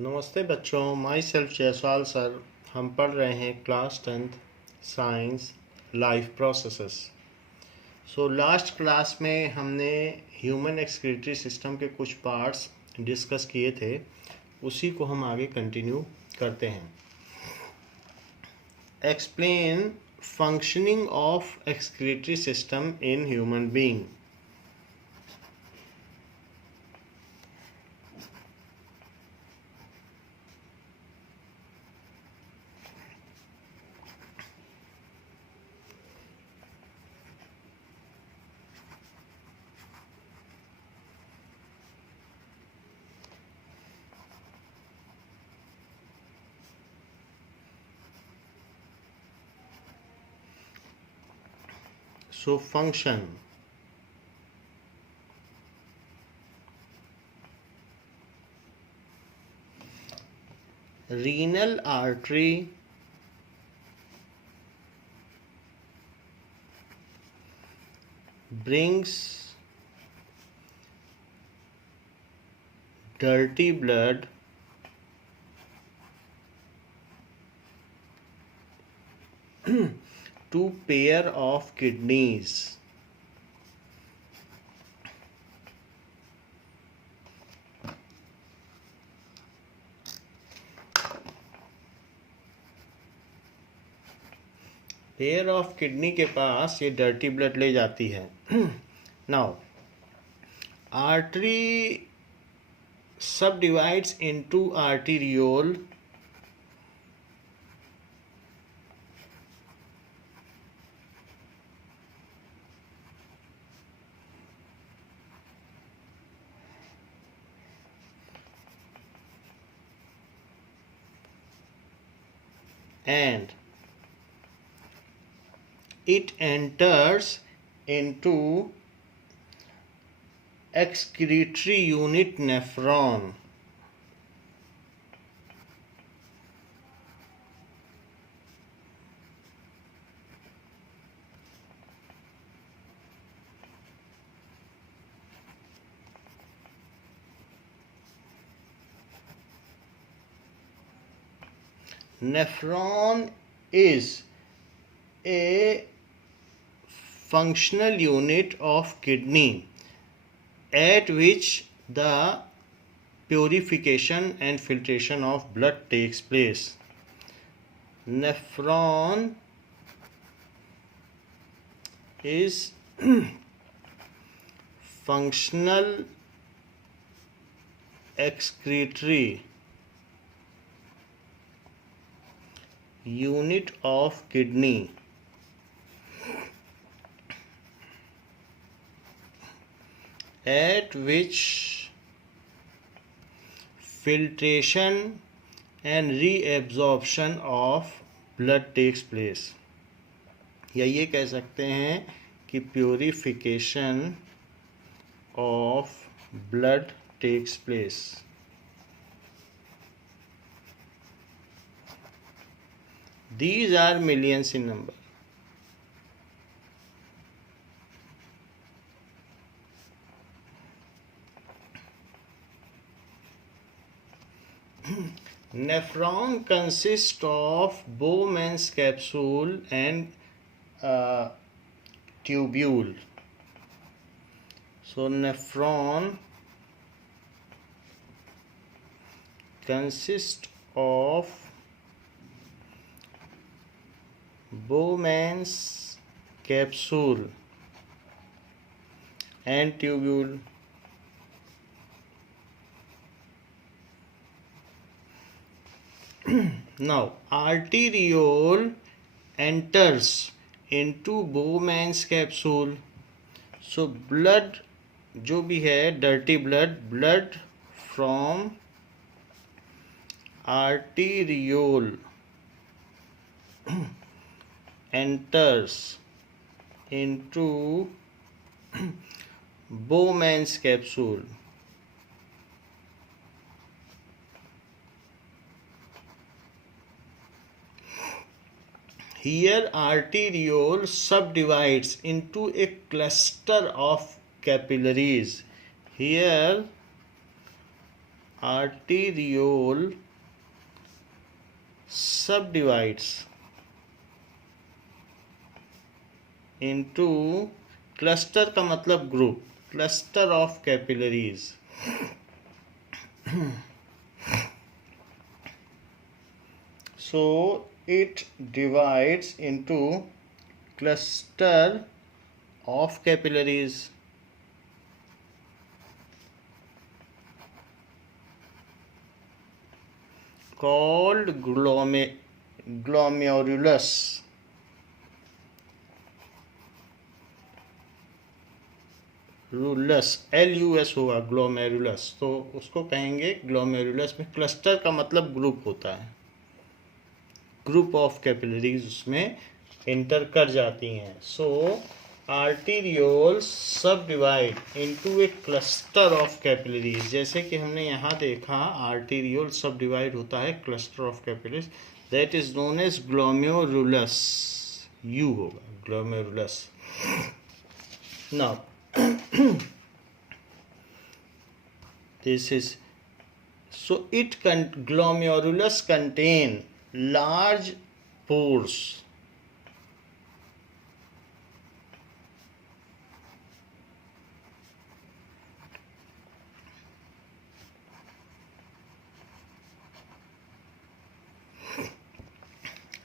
नमस्ते बच्चों, my self Jaiswal sir. हम पढ़ रहे हैं class 10th science life processes. Last class में हमने ह्यूमन एक्सक्रीटरी सिस्टम के कुछ पार्ट्स डिस्कस किए थे, उसी को हम आगे कंटिन्यू करते हैं। Explain functioning of excretory system in human being. Function. Renal artery brings dirty blood to pair of kidneys. Pair of kidney के पास ये डर्टी ब्लड ले जाती है। नाउ आर्टरी सब divides into arteriole and it enters into excretory unit nephron. Nephron is a functional unit of kidney at which the purification and filtration of blood takes place. Nephron is functional excretory unit of kidney at which filtration and reabsorption of blood takes place. या ये कह सकते हैं कि purification of blood takes place. These are millions in number. Nephron consists of Bowman's capsule and tubule. So nephron consists of Bowman's capsule and tubule. Now arteriole enters into Bowman's capsule. So blood जो भी है dirty blood from arteriole enters into Bowman's capsule. Here arteriole subdivides into a cluster of capillaries. Here arteriole subdivides into cluster का मतलब group, cluster of capillaries. So it divides into cluster of capillaries. Called glomerulus. Rules, LUS होगा glomerulus, तो उसको कहेंगे glomerulus में cluster का मतलब group होता है, ग्रुप ऑफ कैपिलरीज उसमें इंटर कर जाती हैं. सो आर्टीरियोल्स सब divide into A cluster of capillaries. जैसे कि हमने यहाँ देखा आर्टीरियोल सब डिवाइड होता है cluster of capillaries, that is known as glomerulus. यू होगा glomerulus. Now this is, so glomerulus contain large pores.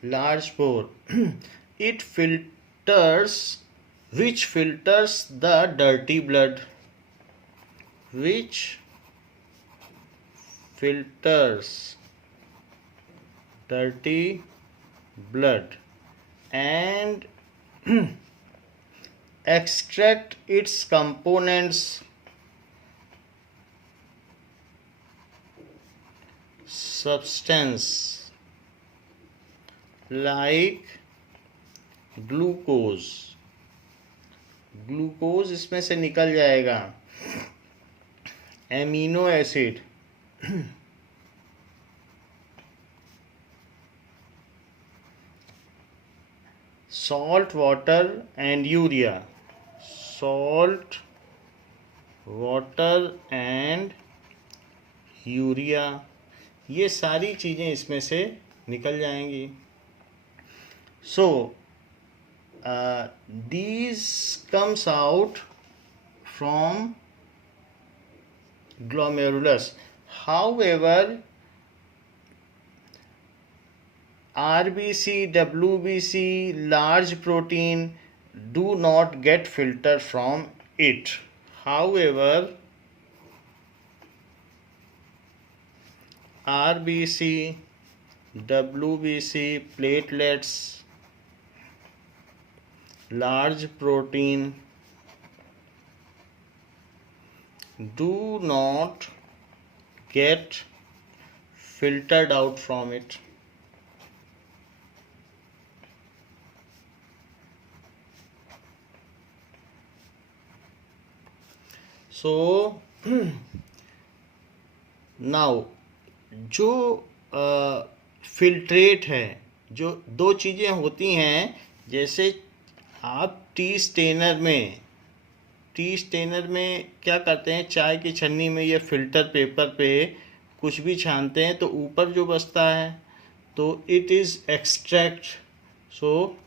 Large pore. It filters, which filters the dirty blood, which filters dirty blood and extract its components substance like glucose. Glucose इसमें से निकल जाएगा. Amino acid, salt water and urea. Salt water and urea, ये सारी चीज़ें इसमें से निकल जाएंगी. सो these comes out from glomerulus. However, RBC, WBC, large protein do not get filtered from it. However, RBC, WBC, platelets, large protein do not get filtered out from it. So now जो filtrate है, जो दो चीज़ें होती हैं, जैसे आप T Steiner में क्या करते हैं, चाय की छन्नी में या फिल्टर पेपर पे कुछ भी छानते हैं तो ऊपर जो बचता है तो it is extract. So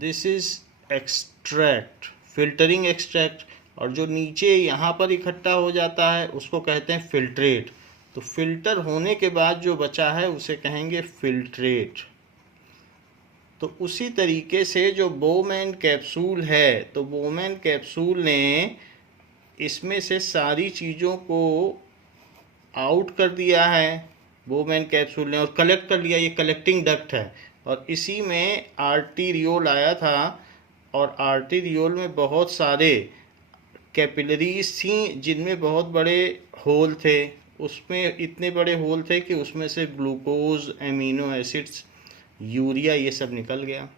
this is extract, filtering extract. और जो नीचे यहाँ पर इकट्ठा हो जाता है उसको कहते हैं फिल्ट्रेट. तो फिल्टर होने के बाद जो बचा है उसे कहेंगे फिल्ट्रेट. तो उसी तरीके से जो बोमैन कैप्सूल है, तो बोमैन कैप्सूल ने इसमें से सारी चीज़ों को आउट कर दिया है, बोमैन कैप्सूल ने, और कलेक्ट कर लिया. ये कलेक्टिंग डक्ट है. और इसी में आर्टीरियोल आया था, और आर्टीरियोल में बहुत सारे कैपिलरीज थी जिनमें बहुत बड़े होल थे. उसमें इतने बड़े होल थे कि उसमें से ग्लूकोज, एमिनो एसिड्स, यूरिया, ये सब निकल गया.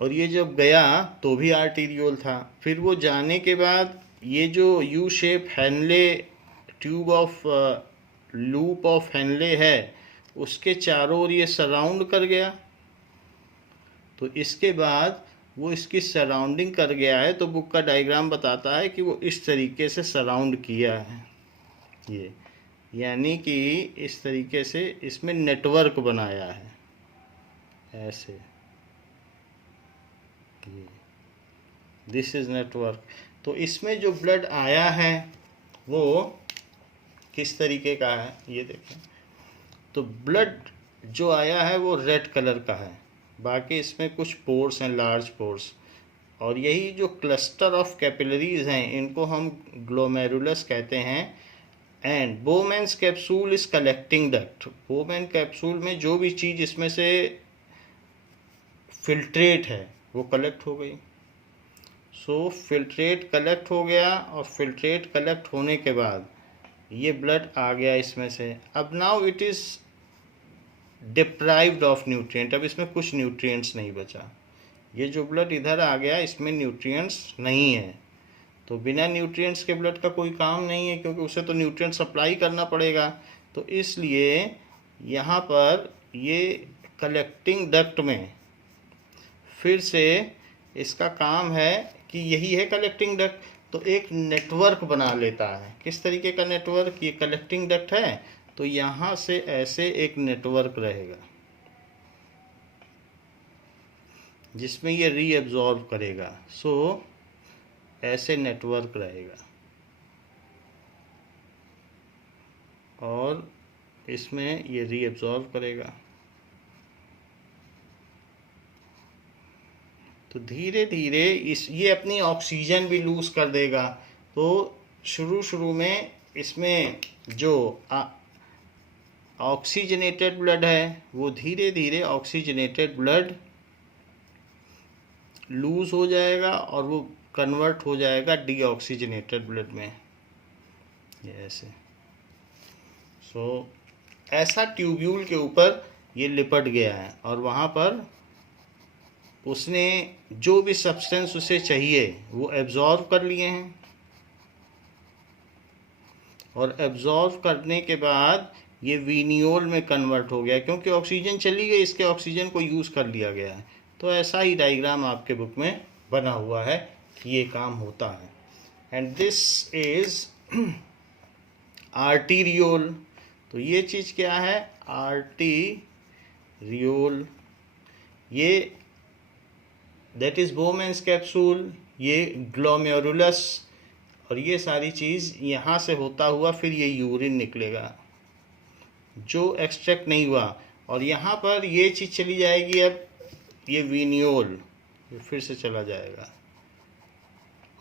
और ये जब गया तो भी आर्टीरियोल था. फिर वो जाने के बाद ये जो U shape Henle tube of loop of Henle है, उसके चारों ओर ये सराउंड कर गया. तो इसके बाद वो इसकी सराउंडिंग कर गया है. तो बुक का डायग्राम बताता है कि वो इस तरीके से सराउंड किया है. ये, यानी कि इस तरीके से इसमें नेटवर्क बनाया है ऐसे, ये दिस इज नेटवर्क। तो इसमें जो ब्लड आया है वो किस तरीके का है ये देखें। तो ब्लड जो आया है वो रेड कलर का है, बाकी इसमें कुछ पोर्स हैं, लार्ज पोर्स, और यही जो क्लस्टर ऑफ कैपिलरीज हैं इनको हम ग्लोमेरुलस कहते हैं। And Bowman's capsule is collecting duct. Bowman capsule में जो भी चीज़ इसमें से फिल्ट्रेट है वो कलेक्ट हो गई। सो फिल्ट्रेट कलेक्ट हो गया, और फिल्ट्रेट कलेक्ट होने के बाद ये ब्लड आ गया इसमें से। अब now it is deprived of nutrient, अब इसमें कुछ न्यूट्रिएंट्स नहीं बचा। ये जो ब्लड इधर आ गया इसमें न्यूट्रिएंट्स नहीं है, तो बिना न्यूट्रिएंट्स के ब्लड का कोई काम नहीं है, क्योंकि उसे तो न्यूट्रिएंट सप्लाई करना पड़ेगा। तो इसलिए यहाँ पर ये कलेक्टिंग डक्ट में फिर से इसका काम है कि यही है कलेक्टिंग डक्ट, तो एक नेटवर्क बना लेता है। किस तरीके का नेटवर्क? ये कलेक्टिंग डक्ट है तो यहाँ से ऐसे एक नेटवर्क रहेगा जिसमें ये रीअब्जॉर्ब करेगा। सो ऐसे नेटवर्क रहेगा, और इसमें ये रीअब्जॉर्ब करेगा। तो धीरे धीरे ये अपनी ऑक्सीजन भी लूज कर देगा। तो शुरू में इसमें जो ऑक्सीजनेटेड ब्लड है वो धीरे धीरे ऑक्सीजनेटेड ब्लड लूज हो जाएगा और वो कन्वर्ट हो जाएगा डीऑक्सीजनेटेड ब्लड में, ये ऐसे। सो ऐसा ट्यूब्यूल के ऊपर ये लिपट गया है, और वहाँ पर उसने जो भी सब्सटेंस उसे चाहिए वो एब्जॉर्व कर लिए हैं, और एब्जॉर्व करने के बाद ये वीनियोल में कन्वर्ट हो गया, क्योंकि ऑक्सीजन चली गई, इसके ऑक्सीजन को यूज़ कर लिया गया है। तो ऐसा ही डायग्राम आपके बुक में बना हुआ है कि ये काम होता है। And this is arteriole. तो ये चीज़ क्या है? आर्टीरियोल। ये दैट इज बोमेन्स कैप्सूल, ये ग्लोमेरुलस, और ये सारी चीज़ यहाँ से होता हुआ फिर ये यूरिन निकलेगा जो एक्सट्रैक्ट नहीं हुआ, और यहाँ पर ये चीज़ चली जाएगी। अब ये वीनियोल फिर से चला जाएगा,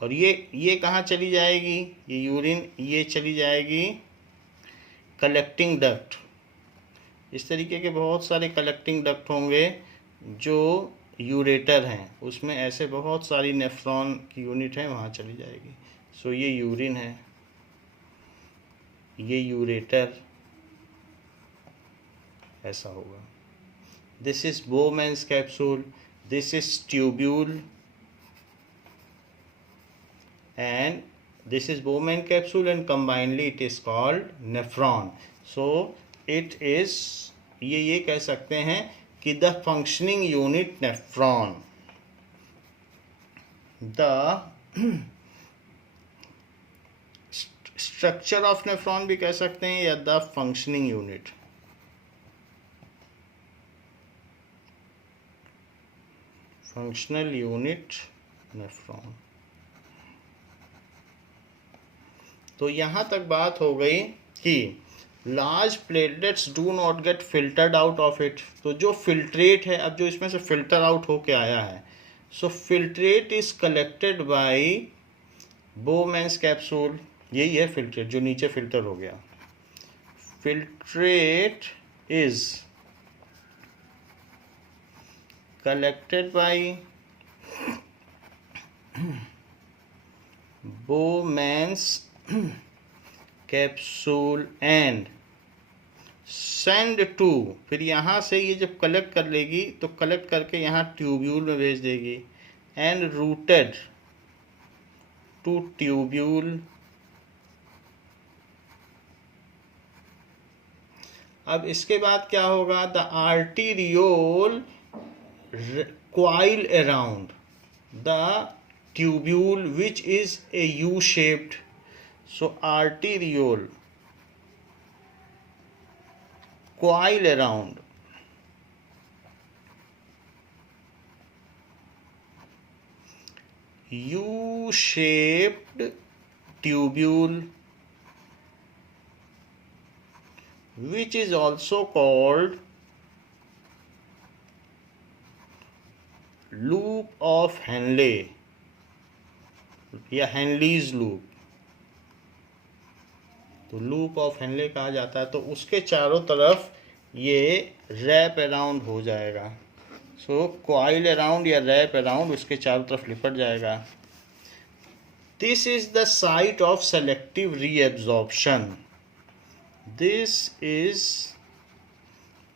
और ये कहाँ चली जाएगी? ये यूरिन ये चली जाएगी कलेक्टिंग डक्ट। इस तरीके के बहुत सारे कलेक्टिंग डक्ट होंगे जो यूरेटर हैं, उसमें ऐसे बहुत सारी नेफ्रॉन की यूनिट है, वहाँ चली जाएगी। सो ये यूरिन है, ये यूरेटर, ऐसा होगा। This is Bowman's capsule, this is tubule, and this is Bowman capsule, and combinedly it is called nephron. So it is, ये कह सकते हैं कि the functioning unit nephron, the structure of nephron भी कह सकते हैं, या the functioning unit। functional unit nephron। तो यहाँ तक बात हो गई कि large platelets do not gate filtered out of it. तो जो फिल्ट्रेट है, अब जो इसमें से फिल्टर आउट होके आया है, so filtrate is collected by Bowman's capsule. यही है फिल्ट्रेट जो नीचे फिल्टर हो गया। Filtrate is collected by Bowman's capsule and send to, फिर यहाँ से ये जब कलेक्ट कर लेगी तो कलेक्ट करके यहाँ ट्यूब्यूल में भेज देगी, एंड रूटेड टू ट्यूब्यूल। अब इसके बाद क्या होगा? The arteriole coil around the tubule which is a U-shaped. So arteriole coil around U-shaped tubule, which is also called loop of Henle या हेनलीज लूप। तो लूप ऑफ हेनले कहा जाता है। तो उसके चारों तरफ ये रैप अराउंड हो जाएगा। सो कॉइल अराउंड या रैप अराउंड उसके चारों तरफ लिपट जाएगा। This is the site of selective reabsorption. This is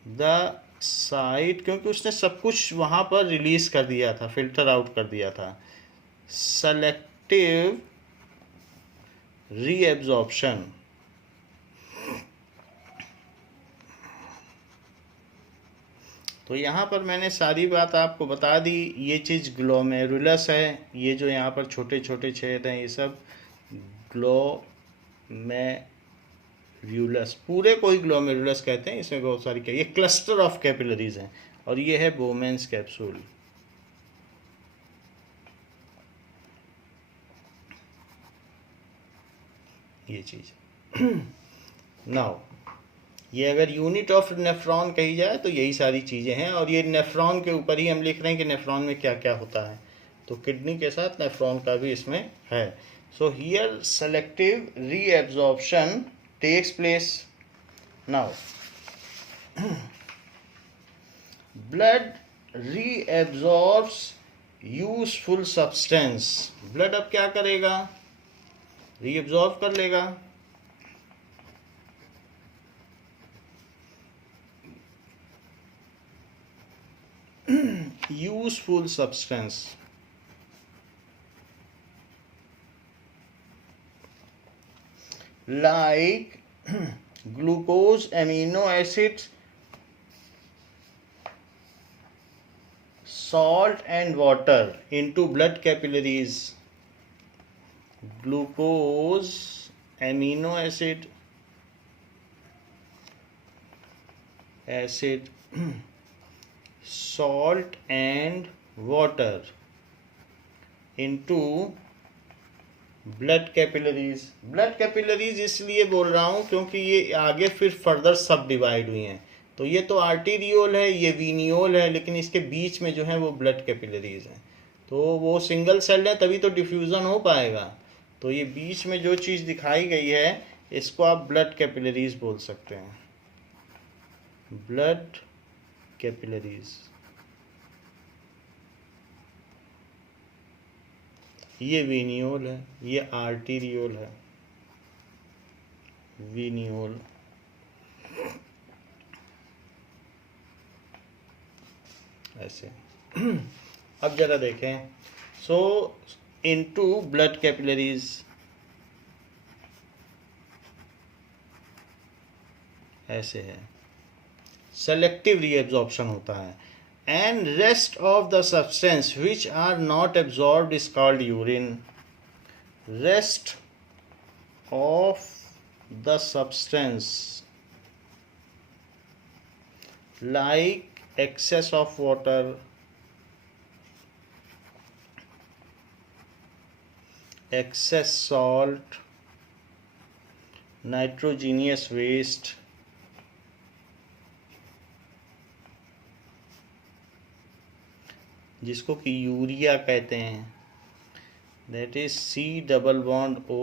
the site, क्योंकि उसने सब कुछ वहाँ पर रिलीज कर दिया था, फिल्टर आउट कर दिया था। सेलेक्टिव रीएब्जॉर्प्शन, तो यहाँ पर मैंने सारी बात आपको बता दी। ये चीज़ ग्लोमेरुलस है, ये जो यहाँ पर छोटे छोटे छेद हैं ये सब ग्लोमेरुलस, पूरे को ही ग्लोमेरुलस कहते हैं। इसमें बहुत सारी ये क्लस्टर ऑफ कैपिलरीज हैं। और ये है बोमेंस कैप्सूल। ये चीज़ नाउ ये अगर यूनिट ऑफ नेफ्रॉन कही जाए तो यही सारी चीज़ें हैं। और ये नेफ्रॉन के ऊपर ही हम लिख रहे हैं कि नेफ्रॉन में क्या क्या होता है। तो किडनी के साथ नेफ्रॉन का भी इसमें है। So here selective reabsorption takes place. Now blood reabsorbs useful substance. Blood अब क्या करेगा? रीएब्जॉर्ब कर लेगा। useful substance like glucose, amino acids, salt and water into blood capillaries. Glucose, amino acid, salt and water into blood capillaries. Blood capillaries इसलिए बोल रहा हूँ क्योंकि ये आगे फिर फर्दर सब डिवाइड हुई हैं। तो ये तो आर्टीरियोल है, ये वीनियोल है, लेकिन इसके बीच में जो है वो ब्लड कैपिलरीज हैं। तो वो सिंगल सेल है तभी तो डिफ्यूज़न हो पाएगा। तो ये बीच में जो चीज़ दिखाई गई है इसको आप ब्लड कैपिलरीज बोल सकते हैं। Blood capillaries. ये वीनियोल है, ये आर्टीरियोल है। वीनियोल ऐसे। अब जरा देखें। सो इनटू ब्लड कैपिलरीज ऐसे है। सेलेक्टिव रीएब्जॉर्प्शन होता है। And rest of the substance which are not absorbed is called urine. Rest of the substance like excess of water, excess salt, nitrogenous waste, जिसको कि यूरिया कहते हैं, that is C++O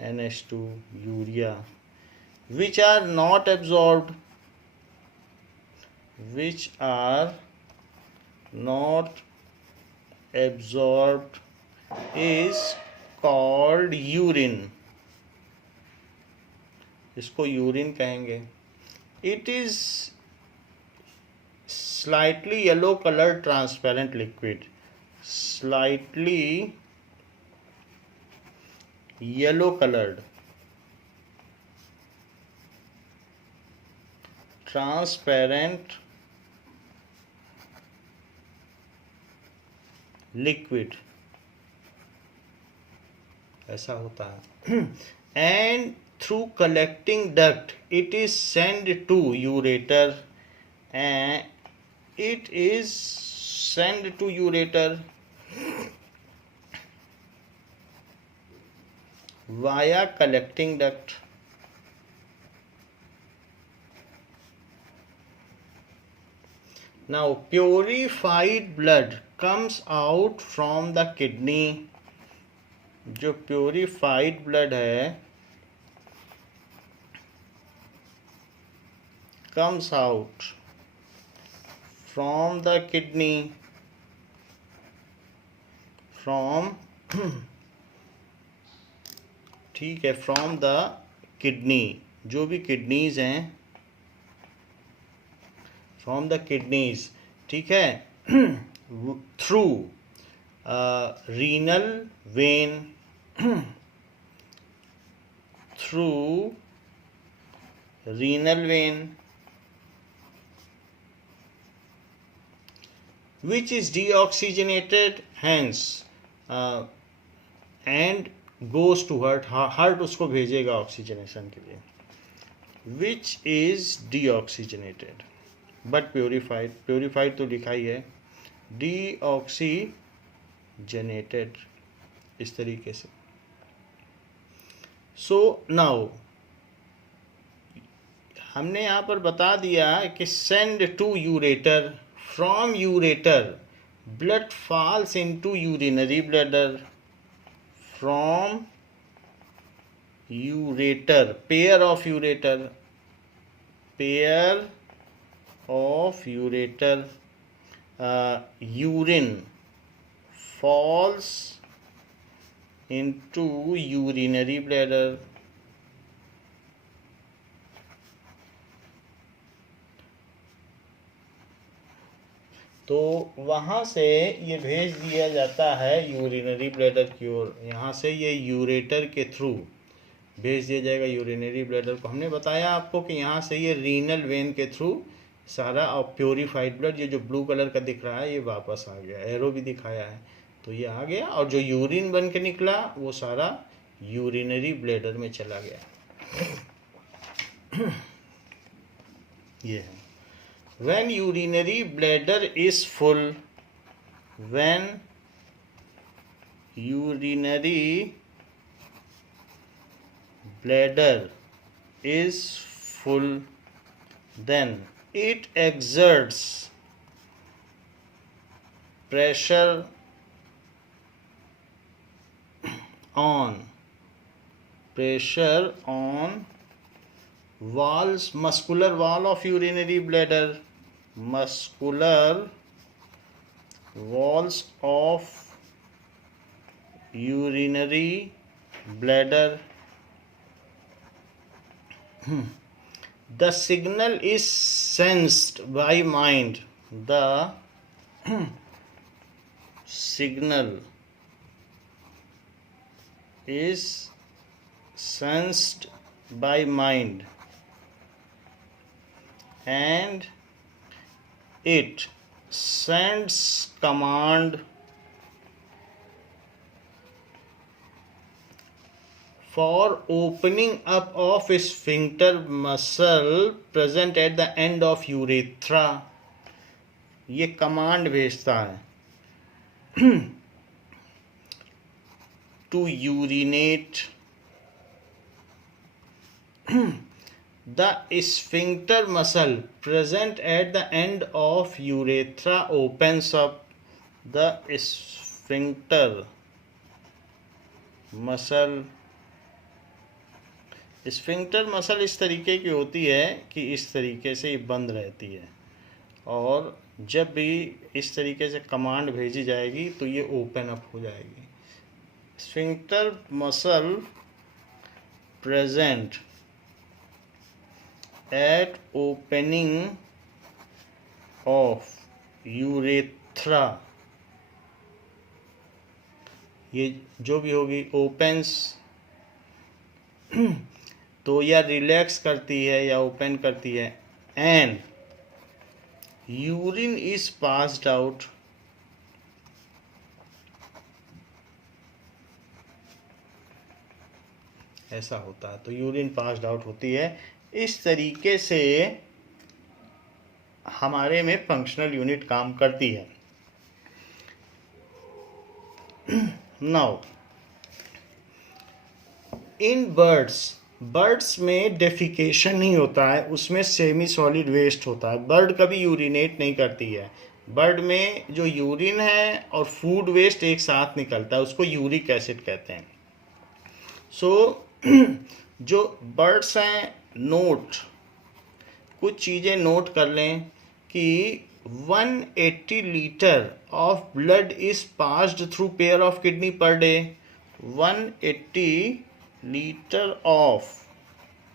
NH2 urea, which are not absorbed, is called urine. इसको urine कहेंगे। It is slightly yellow colored transparent liquid, slightly yellow colored transparent liquid ऐसा होता है। And through collecting duct it is sent to ureter, and it is sent to ureter via collecting duct. Now purified blood comes out from the kidney. जो purified blood है comes out from the kidney, from ठीक है, from the kidney, जो भी kidneys हैं, from the kidneys, ठीक है, through renal vein, through renal vein, which is deoxygenated hence and goes to heart उसको भेजेगा ऑक्सीजनेशन के लिए, which is deoxygenated but purified तो लिखा ही है, deoxygenated इस तरीके से. So now हमने यहाँ पर बता दिया कि send to ureter, from ureter blood falls into urinary bladder, from ureter, pair of ureter, urine falls into urinary bladder. तो वहाँ से ये भेज दिया जाता है यूरिनरी ब्लैडर की ओर, यहाँ से ये यूरेटर के थ्रू भेज दिया जाएगा यूरिनरी ब्लैडर को. हमने बताया आपको कि यहाँ से ये रीनल वेन के थ्रू सारा और प्योरीफाइड ब्लड, ये जो ब्लू कलर का दिख रहा है ये वापस आ गया, एरो भी दिखाया है, तो ये आ गया, और जो यूरिन बन के निकला वो सारा यूरिनरी ब्लैडर में चला गया. ये है. When urinary bladder is full, when urinary bladder is full, then it exerts pressure on walls, muscular wall of urinary bladder, muscular walls of urinary bladder. The signal is sensed by mind. The signal is sensed by mind, and it sends command for opening up of sphincter muscle present at the end of urethra. ये command भेजता है to urinate. The sphincter muscle present at the end of urethra opens up. The sphincter muscle, sphincter muscle इस तरीके की होती है कि इस तरीके से ये बंद रहती है, और जब भी इस तरीके से कमांड भेजी जाएगी तो ये ओपन अप हो जाएगी. Sphincter muscle present at opening of urethra, ये जो भी होगी ओपन्स तो या रिलैक्स करती है या ओपन करती है. And urine is passed out, ऐसा होता है, तो यूरिन पास्ड आउट होती है। इस तरीके से हमारे में फंक्शनल यूनिट काम करती है। नाउ इन बर्ड्स में डेफिकेशन नहीं होता है, उसमें सेमी सॉलिड वेस्ट होता है। बर्ड कभी यूरिनेट नहीं करती है। बर्ड में जो यूरिन है और फूड वेस्ट एक साथ निकलता है, उसको यूरिक एसिड कहते हैं। सो जो बर्ड्स हैं, कुछ चीज़ें नोट कर लें कि 180 litre of blood is passed through pair of kidney per day. 180 liter of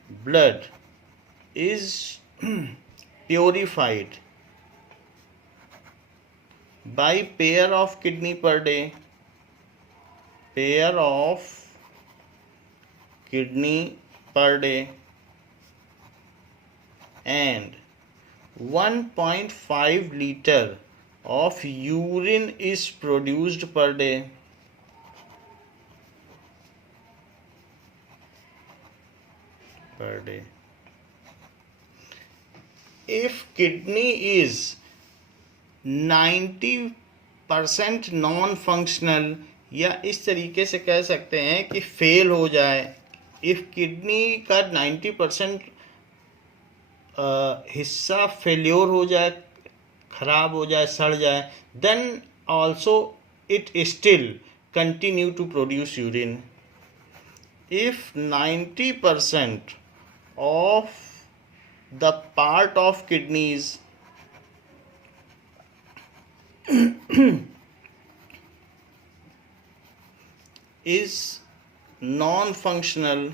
blood is purified by pair of kidney per day. Pair of kidney per day, and 1.5 liter of urine is produced per day. Per day. If kidney is 90% non functional, या इस तरीके से कह सकते हैं कि fail हो जाए, इफ किडनी का 90% हिस्सा फेल्योर हो जाए, खराब हो जाए, सड़ जाए, then also it still continue to produce urine. If 90% of the part of kidneys is non-functional,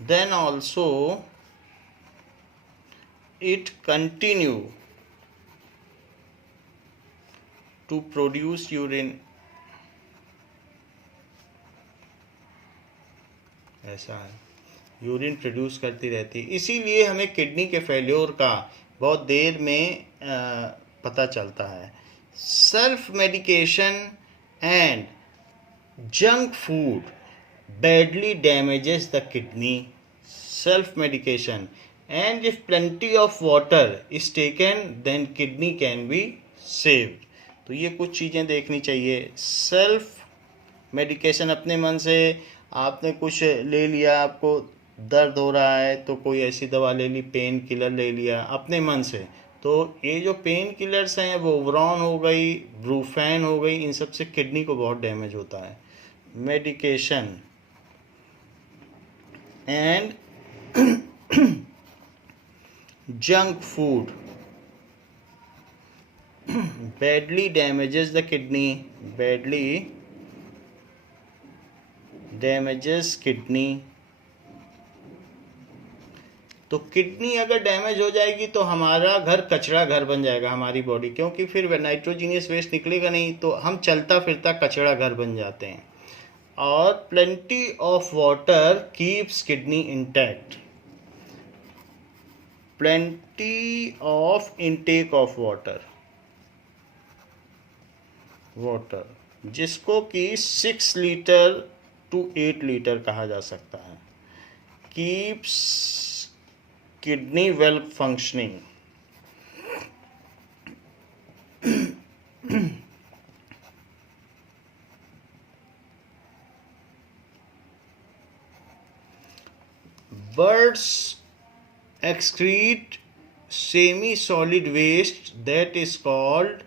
then also it continue to produce urine. ऐसा है, यूरिन प्रोड्यूस करती रहती है। इसीलिए हमें किडनी के फेल्योर का बहुत देर में पता चलता है। Self medication and junk food badly damages the kidney. Self medication, and if plenty of water is taken, then kidney can be saved. तो ये कुछ चीज़ें देखनी चाहिए। सेल्फ मेडिकेशन, अपने मन से आपने कुछ ले लिया, आपको दर्द हो रहा है तो कोई ऐसी दवा ले ली, पेन किलर ले लिया अपने मन से, तो ये जो पेन किलर्स हैं वो वोवरॉन हो गई, ब्रूफेन हो गई, इन सब से किडनी को बहुत डैमेज होता है। Medication and junk food badly damages the kidney, तो किडनी अगर डैमेज हो जाएगी तो हमारा घर कचरा घर बन जाएगा, हमारी बॉडी, क्योंकि फिर नाइट्रोजीनियस वेस्ट निकलेगा नहीं, तो हम चलता फिरता कचरा घर बन जाते हैं। और plenty of water keeps kidney intact. Plenty of intake of water, जिसको कि 6 लीटर to 8 लीटर कहा जा सकता है, keeps kidney well functioning. Birds excrete semi-solid waste that is called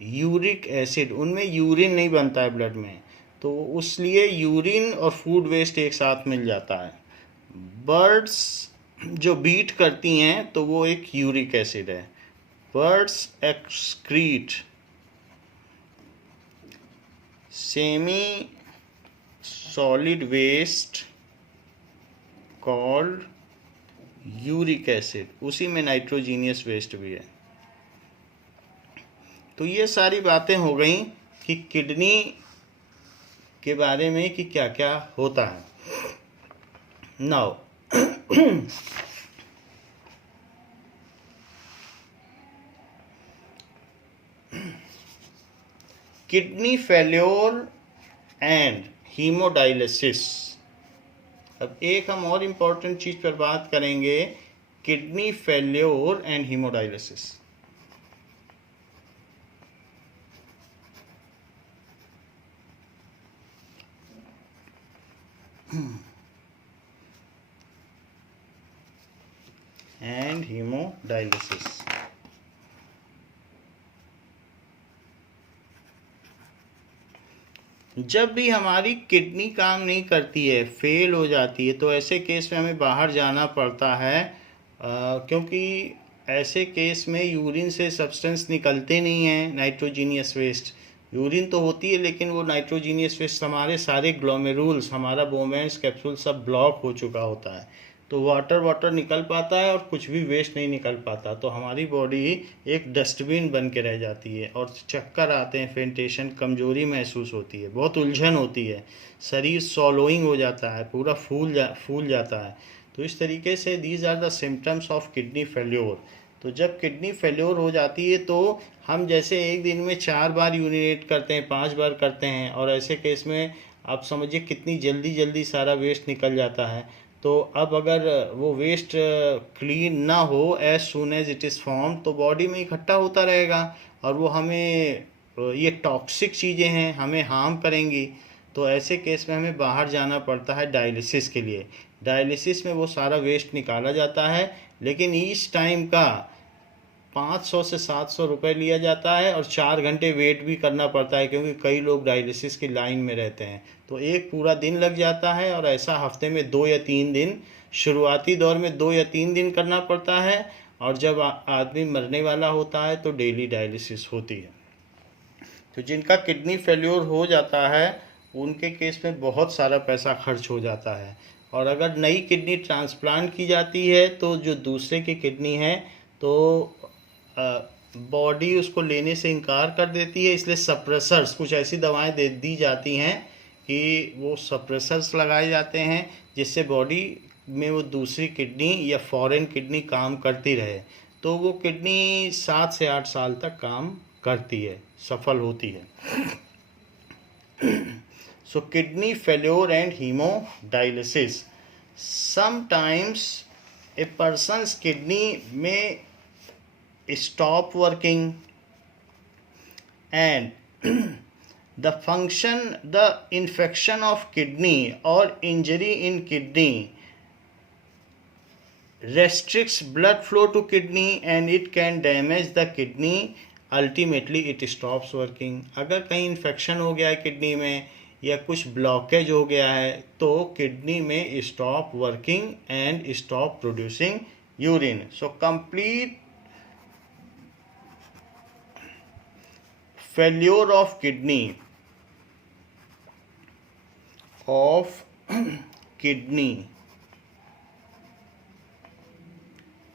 uric acid. उनमें यूरिन नहीं बनता है ब्लड में, तो उसलिए यूरिन और फूड वेस्ट एक साथ मिल जाता है। बर्ड्स जो बीट करती हैं तो वो एक यूरिक एसिड है। Birds excrete semi solid waste called uric acid, उसी में नाइट्रोजीनियस वेस्ट भी है। तो ये सारी बातें हो गई कि किडनी के बारे में कि क्या क्या होता है। Now kidney failure and haemodialysis. अब एक हम और इम्पॉर्टेंट चीज पर बात करेंगे, kidney failure and haemodialysis. And haemodialysis. जब भी हमारी किडनी काम नहीं करती है, फेल हो जाती है, तो ऐसे केस में हमें बाहर जाना पड़ता है, क्योंकि ऐसे केस में यूरिन से सब्सटेंस निकलते नहीं हैं, नाइट्रोजीनियस वेस्ट। यूरिन तो होती है लेकिन वो नाइट्रोजीनियस वेस्ट, हमारे सारे ग्लोमेरुल्स, हमारा बोमेंस कैप्सूल सब ब्लॉक हो चुका होता है, तो वाटर निकल पाता है और कुछ भी वेस्ट नहीं निकल पाता, तो हमारी बॉडी एक डस्टबिन बन के रह जाती है और चक्कर आते हैं, फेंटेशन, कमजोरी महसूस होती है, बहुत उलझन होती है, शरीर सॉलोइंग हो जाता है, पूरा फूल जाता है। तो इस तरीके से these are the symptoms of kidney failure. तो जब किडनी फेल्योर हो जाती है तो हम जैसे एक दिन में 4 बार यूरिनेट करते हैं, 5 बार करते हैं, और ऐसे केस में आप समझिए कितनी जल्दी जल्दी सारा वेस्ट निकल जाता है। तो अब अगर वो वेस्ट क्लीन ना हो as soon as it is form, तो बॉडी में इकट्ठा होता रहेगा और वो हमें ये टॉक्सिक चीज़ें हैं, हमें हार्म करेंगी। तो ऐसे केस में हमें बाहर जाना पड़ता है डायलिसिस के लिए। डायलिसिस में वो सारा वेस्ट निकाला जाता है, लेकिन ईच टाइम का 500 से 700 रुपये लिया जाता है और 4 घंटे वेट भी करना पड़ता है, क्योंकि कई लोग डायलिसिस की लाइन में रहते हैं, तो एक पूरा दिन लग जाता है। और ऐसा हफ्ते में 2 या 3 दिन, शुरुआती दौर में 2 या 3 दिन करना पड़ता है, और जब आदमी मरने वाला होता है तो डेली डायलिसिस होती है। तो जिनका किडनी फेल्योर हो जाता है उनके केस में बहुत सारा पैसा खर्च हो जाता है, और अगर नई किडनी ट्रांसप्लांट की जाती है तो जो दूसरे की किडनी है तो बॉडी उसको लेने से इनकार कर देती है, इसलिए सप्रेसर्स, कुछ ऐसी दवाएं दे दी जाती हैं कि वो सप्रेसर्स लगाए जाते हैं जिससे बॉडी में वो दूसरी किडनी या फॉरेन किडनी काम करती रहे, तो वो किडनी 7 से 8 साल तक काम करती है, सफल होती है। सो kidney failure and haemodialysis. Sometimes a person's kidney में stop working and the infection of kidney or injury in kidney restricts blood flow to kidney and it can damage the kidney, ultimately it stops working। अगर कहीं infection हो गया है kidney में या कुछ blockage हो गया है तो किडनी में stop working and stop producing urine. So complete failure of kidney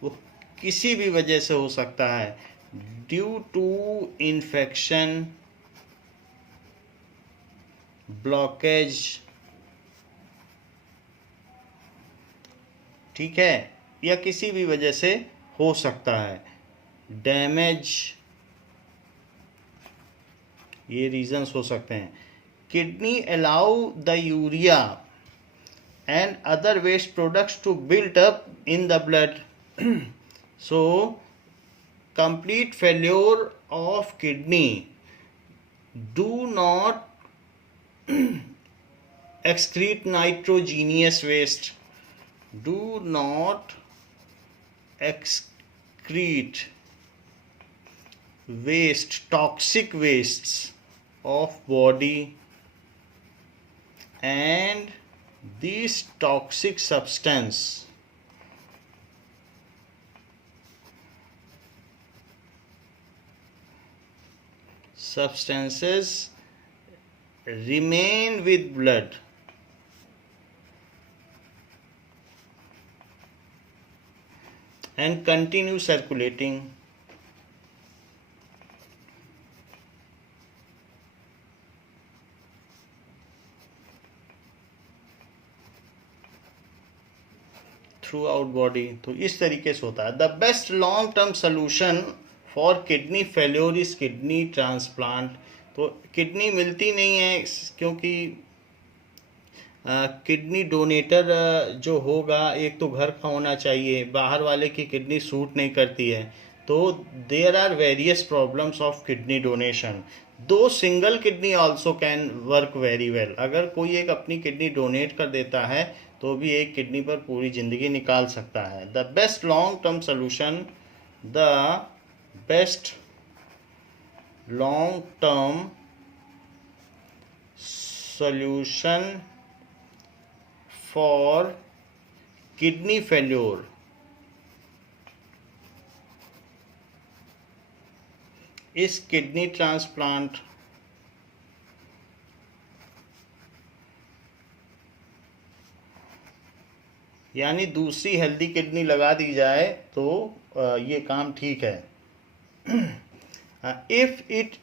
वो किसी भी वजह से हो सकता है, ड्यू टू इन्फेक्शन, ब्लॉकेज, ठीक है, या किसी भी वजह से हो सकता है, डैमेज, ये रीजंस हो सकते हैं। Kidney allow the urea and other waste products to built up in the blood. So complete failure of kidney do not excrete nitrogenous waste, do not excrete waste, toxic wastes of body, and these toxic substances remain with blood and continue circulating through out body. तो इस तरीके से होता है। The best long term solution for kidney failure is kidney transplant. तो kidney मिलती नहीं है क्योंकि किडनी डोनेटर जो होगा एक तो घर का होना चाहिए, बाहर वाले की किडनी सूट नहीं करती है। तो there are various problems of kidney donation. दो single kidney also can work very well. अगर कोई एक अपनी किडनी डोनेट कर देता है तो भी एक किडनी पर पूरी ज़िंदगी निकाल सकता है। The best long term solution, the best long term solution for kidney failure is kidney transplant। यानी दूसरी हेल्दी किडनी लगा दी जाए तो ये काम ठीक है। If it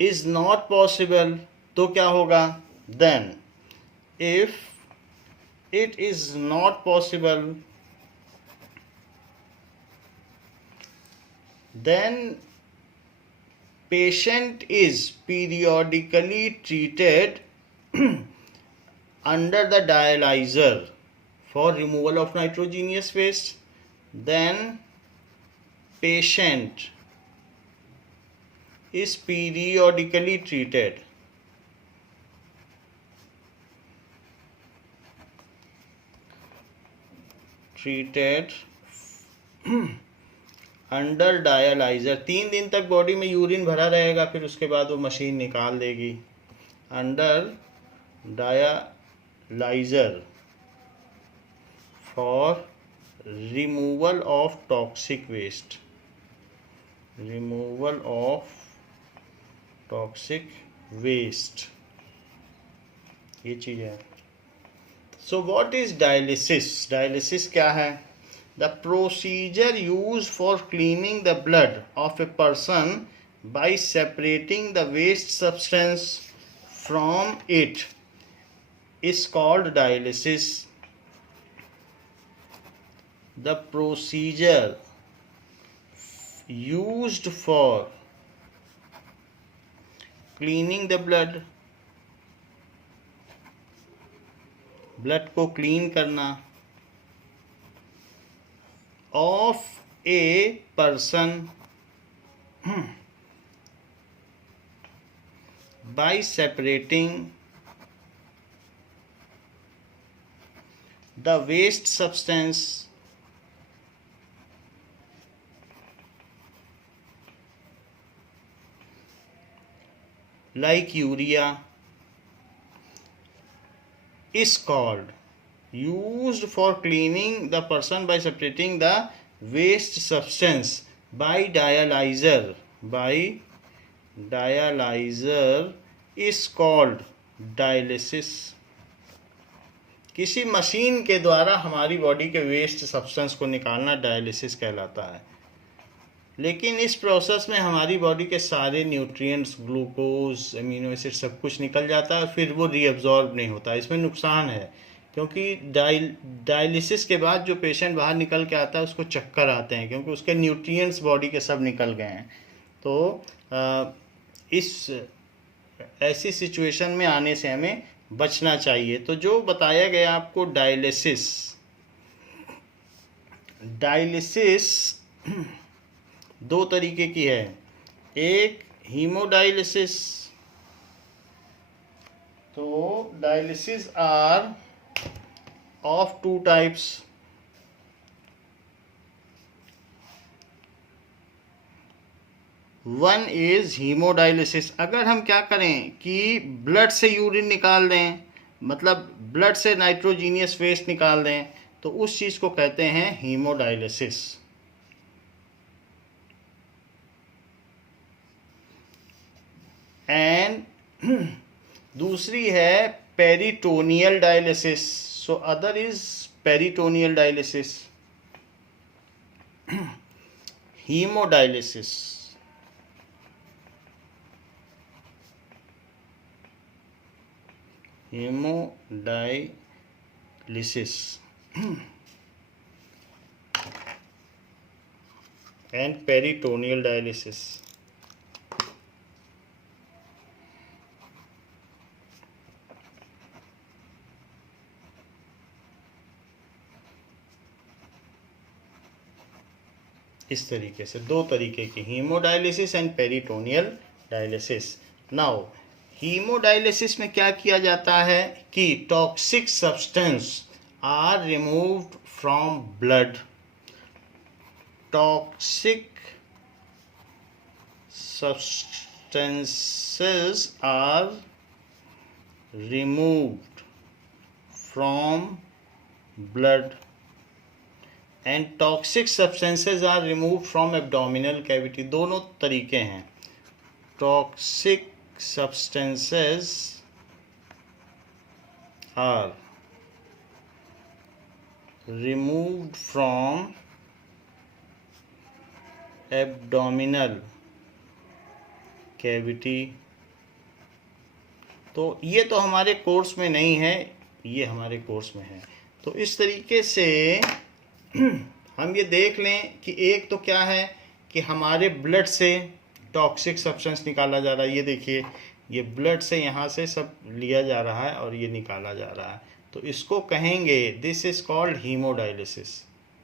is not possible तो क्या होगा? Then if it is not possible, then patient is periodically treated under the dialyzer for removal of nitrogenous waste. Then patient is periodically treated under dialyser. 3 दिन तक body में urine भरा रहेगा, फिर उसके बाद वो मशीन निकाल देगी। Under dialyser for removal of toxic waste, removal of toxic waste, ये चीज़ है। So what is dialysis? Dialysis क्या है? The procedure use for cleaning the blood of a person by separating the waste substance from it is called dialysis. The procedure used for cleaning the blood, blood को clean करना, of a person by separating the waste substance like urea is called, used for cleaning the person by separating the waste substance by dialyzer, by dialyzer is called dialysis। किसी machine के द्वारा हमारी body के waste substance को निकालना dialysis कहलाता है। लेकिन इस प्रोसेस में हमारी बॉडी के सारे न्यूट्रिएंट्स, ग्लूकोज, अमीनो एसिड सब कुछ निकल जाता है, फिर वो रीअब्जॉर्ब नहीं होता। इसमें नुकसान है क्योंकि डायलिसिस के बाद जो पेशेंट बाहर निकल के आता है उसको चक्कर आते हैं क्योंकि उसके न्यूट्रिएंट्स बॉडी के सब निकल गए हैं। तो इस ऐसी सिचुएशन में आने से हमें बचना चाहिए। तो जो बताया गया आपको डायलिसिस, डायलिसिस 2 तरीके की है। एक हीमोडायलिसिस। तो dialysis are of 2 types. One is haemodialysis. अगर हम क्या करें कि ब्लड से यूरिन निकाल दें, मतलब ब्लड से नाइट्रोजीनियस वेस्ट निकाल दें, तो उस चीज़ को कहते हैं हीमोडायलिसिस। एंड दूसरी है peritoneal dialysis. So other is peritoneal dialysis. Haemodialysis, haemodialysis and peritoneal dialysis. इस तरीके से, दो तरीके की, haemodialysis and peritoneal dialysis. Now haemodialysis में क्या किया जाता है कि toxic substance are removed from blood, toxic substances are removed from blood and toxic substances are removed from abdominal cavity। दोनों तरीके हैं। toxic substances are removed from abdominal cavity. तो ये तो हमारे कोर्स में नहीं है, ये हमारे कोर्स में है। तो इस तरीके से हम ये देख लें कि एक तो क्या है कि हमारे ब्लड से टॉक्सिक सब्सटेंस निकाला जा रहा है। ये देखिए, ये ब्लड से यहाँ से सब लिया जा रहा है और ये निकाला जा रहा है। तो इसको कहेंगे, दिस इज़ कॉल्ड हीमोडायलिसिस।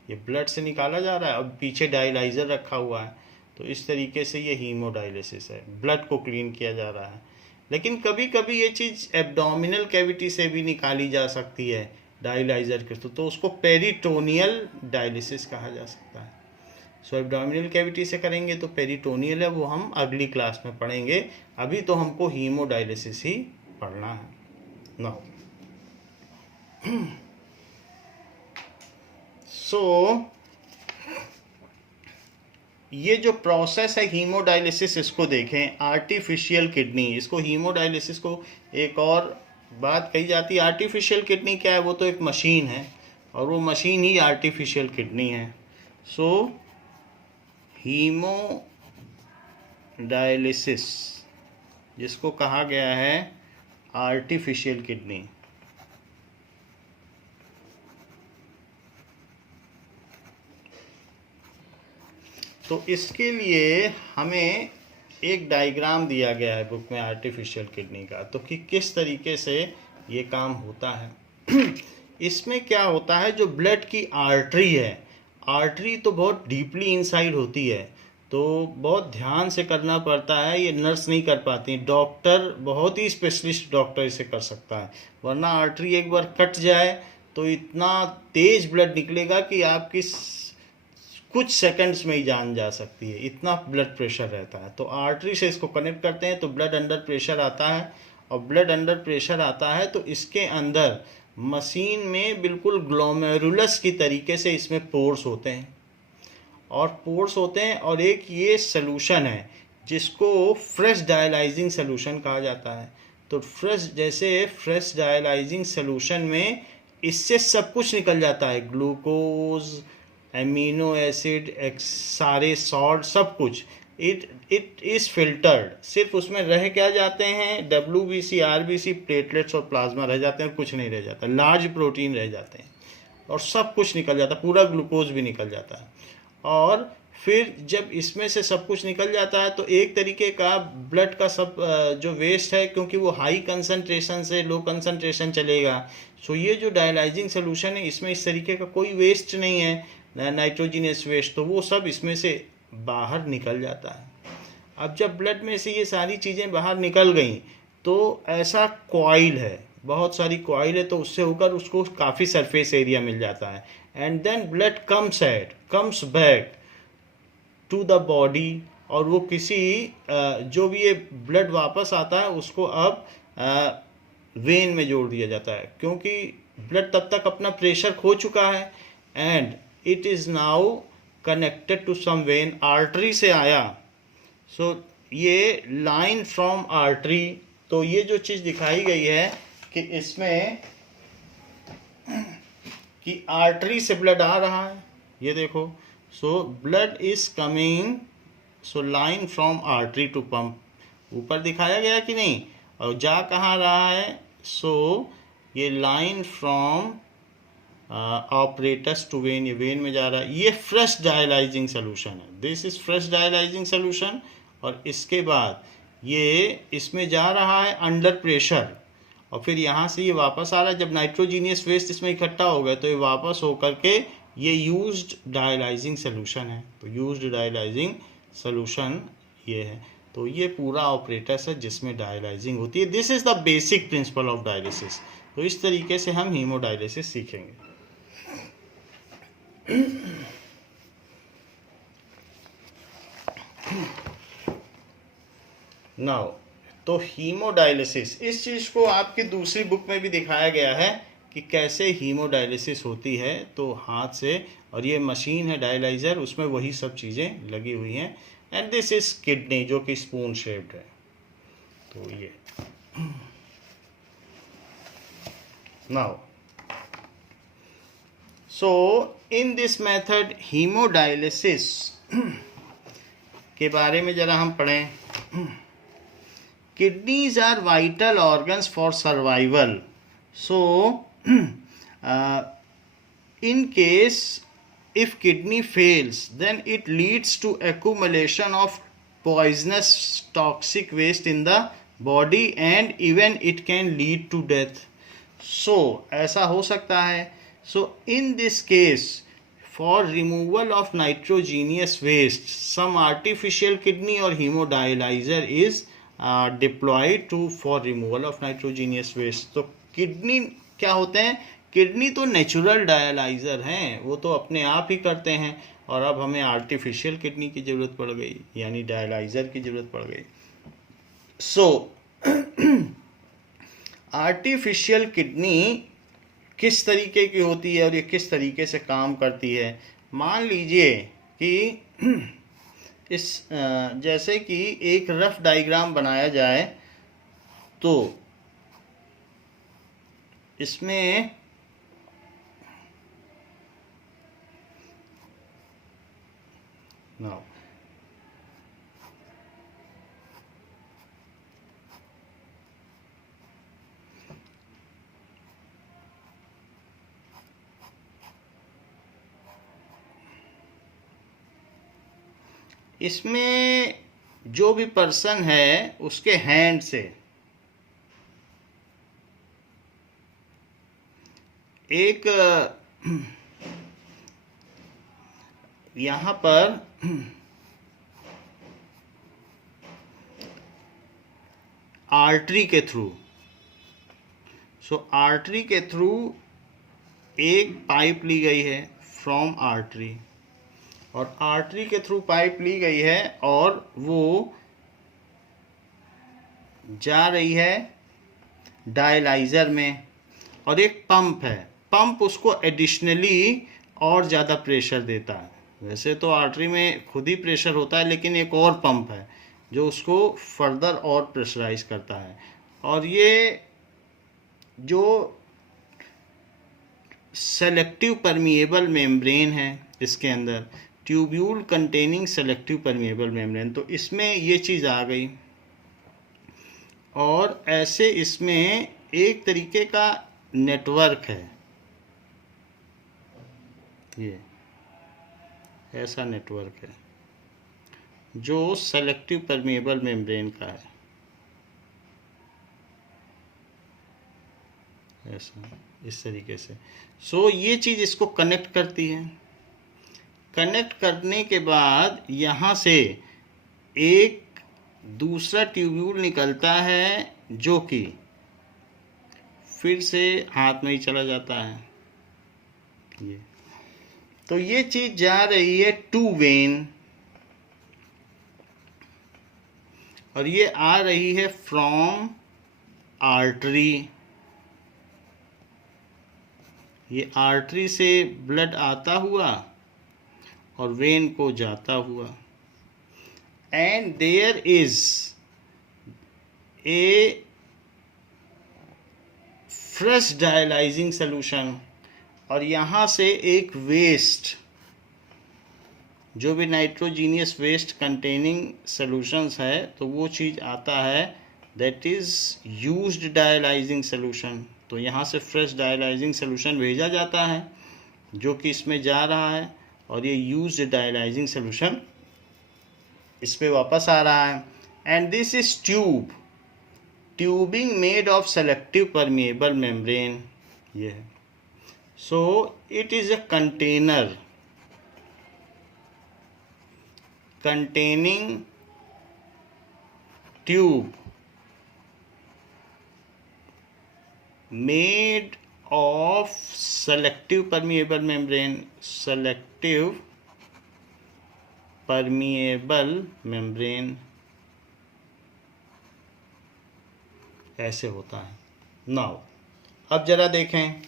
ये ब्लड से निकाला जा रहा है और पीछे डायलाइज़र रखा हुआ है। तो इस तरीके से ये हीमोडायलिसिस है, ब्लड को क्लीन किया जा रहा है। लेकिन कभी कभी ये चीज़ एब्डोमिनल कैविटी से भी निकाली जा सकती है डायलाइज़र के थ्रू, तो उसको पेरिटोनियल डायलिसिस कहा जा सकता है। सो एब्डोमिनल कैविटी से करेंगे तो पेरिटोनियल है, वो हम अगली क्लास में पढ़ेंगे। अभी तो हमको हीमोडायलिसिस ही पढ़ना है ना। सो ये जो प्रोसेस है हीमोडायलिसिस, इसको देखें, आर्टिफिशियल किडनी, इसको हीमोडायलिसिस को एक और बात कही जाती है। आर्टिफिशियल किडनी क्या है? वो तो एक मशीन है और वो मशीन ही आर्टिफिशियल किडनी है। सो हीमोडायलिसिस जिसको कहा गया है आर्टिफिशियल किडनी, तो इसके लिए हमें एक डायग्राम दिया गया है बुक में आर्टिफिशियल किडनी का, तो कि किस तरीके से ये काम होता है। इसमें क्या होता है, जो ब्लड की आर्टरी है, आर्टरी तो बहुत डीपली इनसाइड होती है, तो बहुत ध्यान से करना पड़ता है, ये नर्स नहीं कर पाती, डॉक्टर, बहुत ही स्पेशलिस्ट डॉक्टर इसे कर सकता है। वरना आर्टरी एक बार कट जाए तो इतना तेज ब्लड निकलेगा कि आपकी कुछ सेकंड्स में ही जान जा सकती है, इतना ब्लड प्रेशर रहता है। तो आर्टरी से इसको कनेक्ट करते हैं तो ब्लड अंडर प्रेशर आता है, और ब्लड अंडर प्रेशर आता है तो इसके अंदर मशीन में बिल्कुल ग्लोमेरुलस की तरीके से इसमें पोर्स होते हैं, और पोर्स होते हैं, और एक ये सॉल्यूशन है जिसको फ्रेश डायलाइजिंग सॉल्यूशन कहा जाता है। तो फ्रेश डायलाइजिंग सॉल्यूशन में इससे सब कुछ निकल जाता है, ग्लूकोज, एमिनो एसिड, सारे सॉल्ट, सब कुछ। It is filtered. सिर्फ उसमें रह क्या जाते हैं, WBC, RBC, प्लेटलेट्स और प्लाज्मा रह जाते हैं, कुछ नहीं रह जाता। लार्ज प्रोटीन रह जाते हैं और सब कुछ निकल जाता है, पूरा ग्लूकोज भी निकल जाता है। और फिर जब इसमें से सब कुछ निकल जाता है तो एक तरीके का ब्लड का सब जो वेस्ट है, क्योंकि वो हाई कंसनट्रेशन से लो कंसनट्रेशन चलेगा, सो ये जो डायलाइजिंग सोल्यूशन है इसमें इस तरीके का कोई वेस्ट नहीं है, नाइट्रोजिनस वेस्ट, तो वो सब इसमें से बाहर निकल जाता है। अब जब ब्लड में से ये सारी चीज़ें बाहर निकल गई तो ऐसा कॉइल है, बहुत सारी कॉइल है, तो उससे होकर उसको काफ़ी सरफेस एरिया मिल जाता है। And then blood comes back to the body, और वो किसी जो भी ये ब्लड वापस आता है उसको अब वेन में जोड़ दिया जाता है, क्योंकि ब्लड तब तक अपना प्रेशर खो चुका है, and it is now connected to some vein. Artery से आया, सो ये लाइन फ्रॉम आर्टरी। तो ये जो चीज़ दिखाई गई है कि इसमें कि आर्टरी से ब्लड आ रहा है, ये देखो, so blood is coming, so line from artery to pump, ऊपर दिखाया गया कि नहीं, और जा कहाँ रहा है, सो ये line from apparatus to vein, ये वेन में जा रहा है। ये फ्रेश डायलाइजिंग सोल्यूशन है, this is fresh dialysing solution. और इसके बाद ये इसमें जा रहा है अंडर प्रेशर, और फिर यहाँ से ये वापस आ रहा है। जब नाइट्रोजीनियस वेस्ट इसमें इकट्ठा हो गया तो ये वापस होकर के ये यूज्ड डायलाइजिंग सोल्यूशन है, तो यूज्ड डायलाइजिंग सोल्यूशन ये है। तो ये पूरा ऑपरेटर्स है जिसमें डायलाइजिंग होती है। This is the basic principle of dialysis. तो इस तरीके से हम हीमोडायलिसिस सीखेंगे। नाउ तो हीमोडायलिसिस, इस चीज को आपकी दूसरी बुक में भी दिखाया गया है कि कैसे हीमोडायलिसिस होती है। तो हाथ से, और ये मशीन है डायलाइजर, उसमें वही सब चीजें लगी हुई हैं। एंड दिस इज किडनी जो कि स्पून शेप्ड है। तो ये now so in this method haemodialysis के बारे में जरा हम पढ़ें। Kidneys are vital organs for survival. So, in case if kidney fails, then it leads to accumulation of poisonous toxic waste in the body and even it can lead to death. So, ऐसा हो सकता है। So, in this case, for removal of nitrogenous waste, some artificial kidney or hemodialyzer is deployed to for removal of nitrogenous waste. तो kidney क्या होते हैं? Kidney तो natural dialyser हैं, वो तो अपने आप ही करते हैं, और अब हमें आर्टिफिशियल किडनी की ज़रूरत पड़ गई, यानी डायलाइजर की ज़रूरत पड़ गई। सो आर्टिफिशियल किडनी किस तरीके की होती है और ये किस तरीके से काम करती है? मान लीजिए कि इस जैसे कि एक रफ डायग्राम बनाया जाए, तो इसमें नाउ इसमें जो भी पर्सन है उसके हैंड से एक यहाँ पर आर्टरी के थ्रू, आर्टरी के थ्रू एक पाइप ली गई है फ्रॉम आर्टरी, और आर्टरी के थ्रू पाइप ली गई है और वो जा रही है डायलाइजर में, और एक पंप है, पंप उसको एडिशनली और ज़्यादा प्रेशर देता है। वैसे तो आर्टरी में खुद ही प्रेशर होता है, लेकिन एक और पंप है जो उसको फर्दर और प्रेशराइज करता है। और ये जो सेलेक्टिव परमिएबल मेम्ब्रेन है, इसके अंदर tubule containing selective permeable membrane, तो इसमें ये चीज़ आ गई, और ऐसे इसमें एक तरीके का नेटवर्क है, ये ऐसा नेटवर्क है जो सेलेक्टिव परमिएबल मेम्ब्रेन का है, ऐसा इस तरीके से। ये चीज़ इसको कनेक्ट करती है। कनेक्ट करने के बाद यहाँ से एक दूसरा ट्यूब्यूल निकलता है जो कि फिर से हाथ में ही चला जाता है। तो ये चीज़ जा रही है टू वेन, और ये आ रही है फ्रॉम आर्टरी। ये आर्टरी से ब्लड आता हुआ और वेन को जाता हुआ, and there is a fresh dialysing solution, और यहाँ से एक वेस्ट, जो भी नाइट्रोजीनियस वेस्ट कंटेनिंग सॉल्यूशंस है, तो वो चीज़ आता है, that is used dialysing solution. तो यहाँ से फ्रेश डायलाइजिंग सोल्यूशन भेजा जाता है जो कि इसमें जा रहा है, और ये यूज्ड डायलाइजिंग सोल्यूशन इस पे वापस आ रहा है। And this is tubing made of selective permeable membrane, ये है। So it is a container containing tube made of selective permeable membrane ऐसे होता है। नाउ अब जरा देखें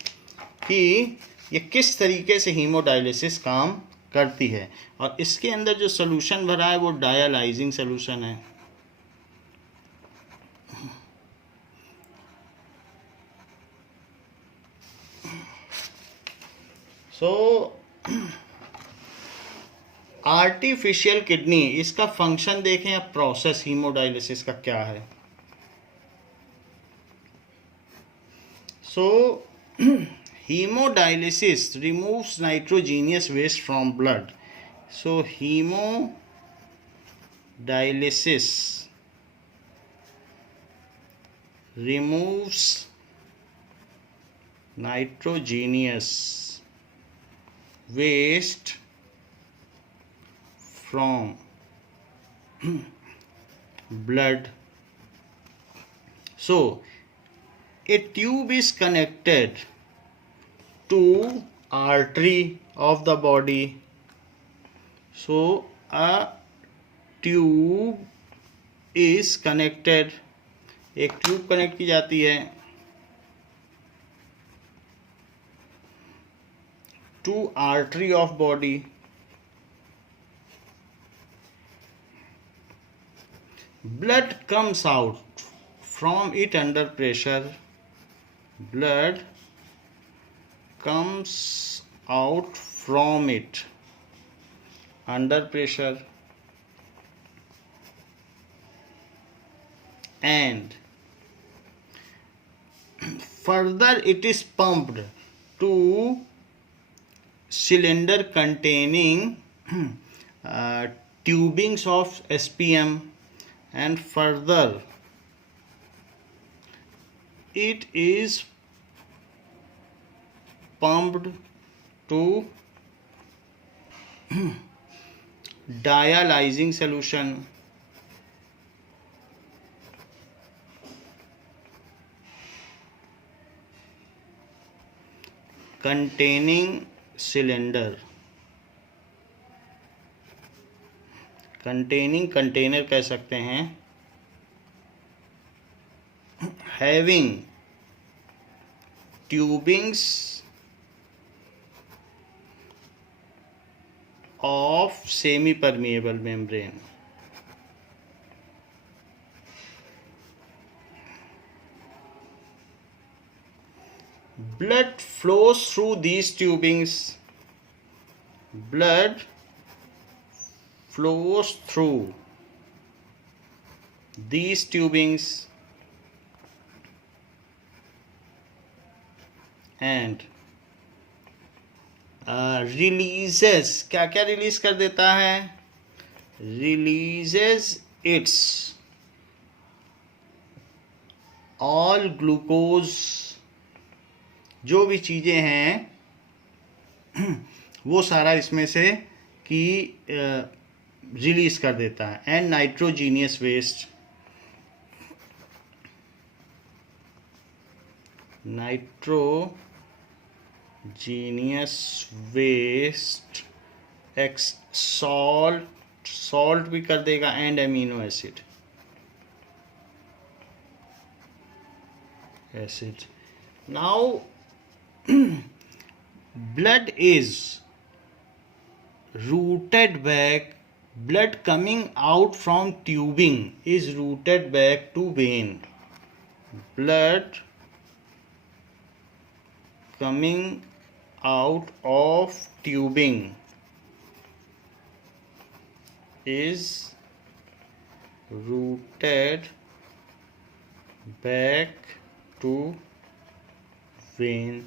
कि ये किस तरीके से हीमोडायलिसिस काम करती है, और इसके अंदर जो सोल्यूशन भरा है वो डायलाइजिंग सोल्यूशन है। सो आर्टिफिशियल किडनी, इसका फंक्शन देखें, अब प्रोसेस हीमोडायलिसिस का क्या है। सो hemodialysis removes nitrogenous waste from blood. So hemodialysis removes nitrogenous waste from blood. So a tube is connected to artery of the body. So a tube is connected, एक tube connect की जाती है to artery of body. Blood comes out from it under pressure. Blood comes out from it under pressure, and further it is pumped to cylinder containing tubings of SPM, and further it is pumped to dialyzing solution. Containing cylinder, containing container कह सकते हैं, having tubings of semi permeable membrane. Blood flows through these tubings. Blood flows through these tubings and releases, क्या क्या release कर देता है, releases its all glucose, जो भी चीज़ें हैं वो सारा इसमें से कि रिलीज कर देता है, and nitrogenous waste, nitrogenous waste, salt भी कर देगा, and amino acid now blood is routed back, blood coming out from tubing is routed back to vein. Blood coming out of tubing is routed back to vein.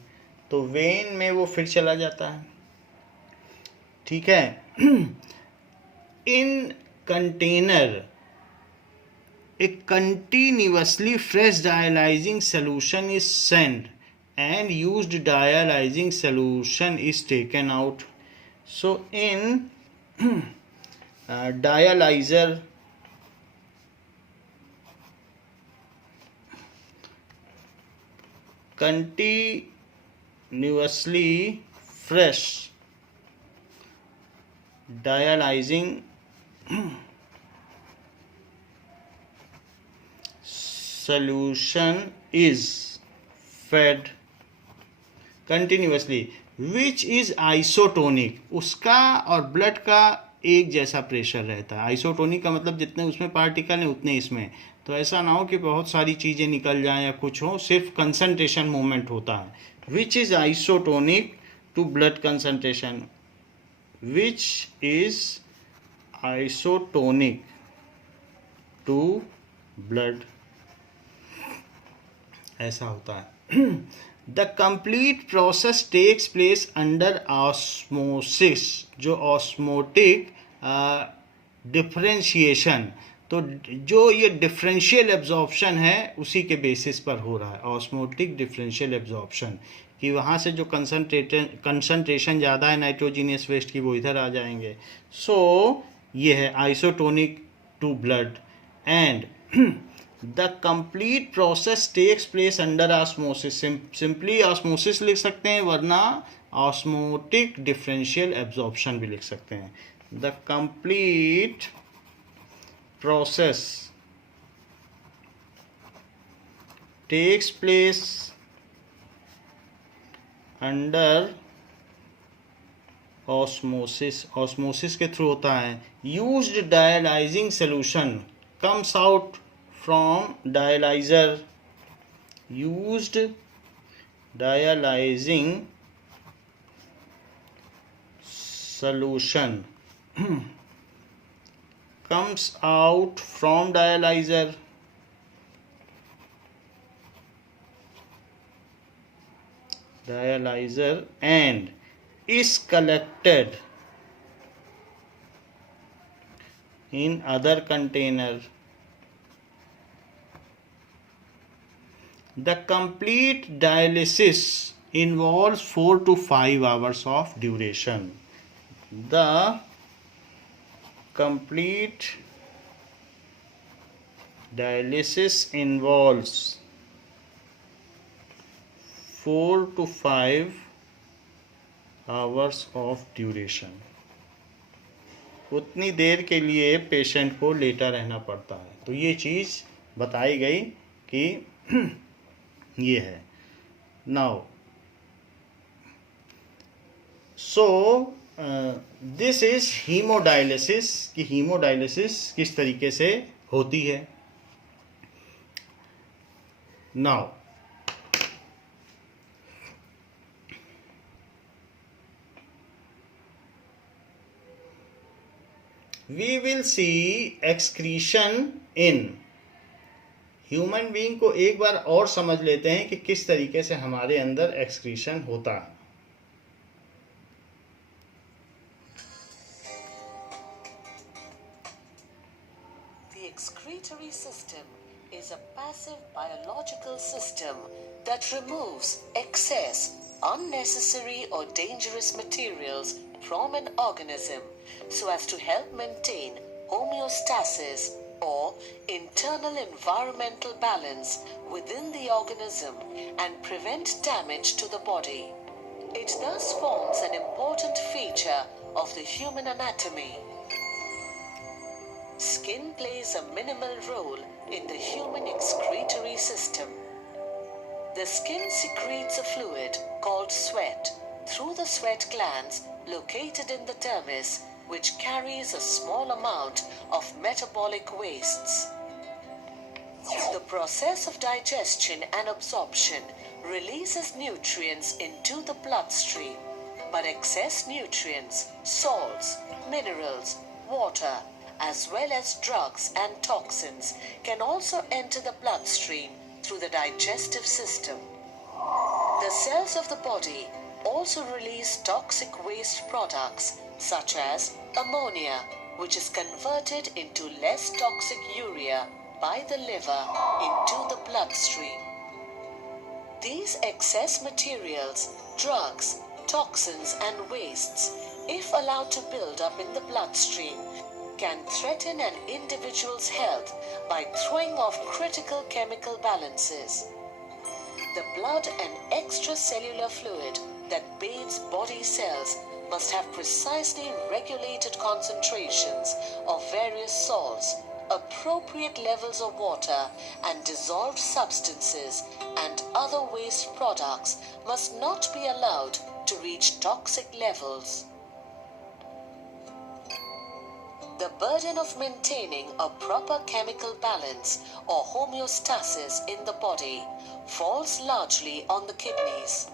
तो when में वो फिर चला जाता है, ठीक है। इन container a continuously fresh dialyzing solution is sent and used dialyzing solution is taken out. So in dialyzer, continuously fresh dialyzing solution is fed continuously which is isotonic. उसका और ब्लड का एक जैसा प्रेशर रहता है. आइसोटोनिक का मतलब जितने उसमें पार्टिकल हैं उतने इसमें. तो ऐसा ना हो कि बहुत सारी चीज़ें निकल जाएं या कुछ हो, सिर्फ कंसंट्रेशन मूवमेंट होता है. Which is isotonic to blood concentration, which is isotonic to blood, ऐसा होता है. The complete process takes place under osmosis. जो ऑस्मोटिक डिफरेंशिएशन, तो जो ये डिफरेंशियल एब्जॉर्प्शन है उसी के बेसिस पर हो रहा है. ऑस्मोटिक डिफरेंशियल एब्जॉर्प्शन कि वहाँ से जो कंसंट्रेशन ज़्यादा है नाइट्रोजीनियस वेस्ट की वो इधर आ जाएंगे. सो ये है isotonic to blood. And the complete process takes place under osmosis. Simply osmosis लिख सकते हैं, वरना ऑस्मोटिक डिफरेंशियल एब्जॉर्प्शन भी लिख सकते हैं. The complete process takes place under osmosis. Osmosis के थ्रू होता है. Used dialysing solution comes out from dialyzer. Used dialyzing solution comes out from dialyzer and is collected in other container. The complete dialysis involves 4 to 5 hours of duration. The complete dialysis involves 4 to 5 hours of duration. उतनी देर के लिए patient को लेटा रहना पड़ता है. तो ये चीज़ बताई गई कि ये है. Now so this is haemodialysis, कि हीमोडायलिसिस किस तरीके से होती है. Now we will see excretion in. Human being को एक बार और समझ लेते हैं कि किस तरीके से हमारे अंदर एक्सक्रीशन होता है. The excretory system is a passive biological system that removes excess, unnecessary or dangerous materials from an organism so as to help maintain homeostasis or internal environmental balance within the organism and prevent damage to the body. It thus forms an important feature of the human anatomy. Skin plays a minimal role in the human excretory system. The skin secretes a fluid called sweat through the sweat glands located in the dermis, which carries a small amount of metabolic wastes. The process of digestion and absorption releases nutrients into the bloodstream, but excess nutrients, salts, minerals, water, as well as drugs and toxins can also enter the bloodstream through the digestive system. The cells of the body also release toxic waste products such as ammonia, which is converted into less toxic urea by the liver into the bloodstream. These excess materials, drugs, toxins and wastes, if allowed to build up in the bloodstream, can threaten an individual's health by throwing off critical chemical balances. The blood and extracellular fluid that bathes body cells must have precisely regulated concentrations of various salts, appropriate levels of water, and dissolved substances and other waste products must not be allowed to reach toxic levels. The burden of maintaining a proper chemical balance or homeostasis in the body falls largely on the kidneys.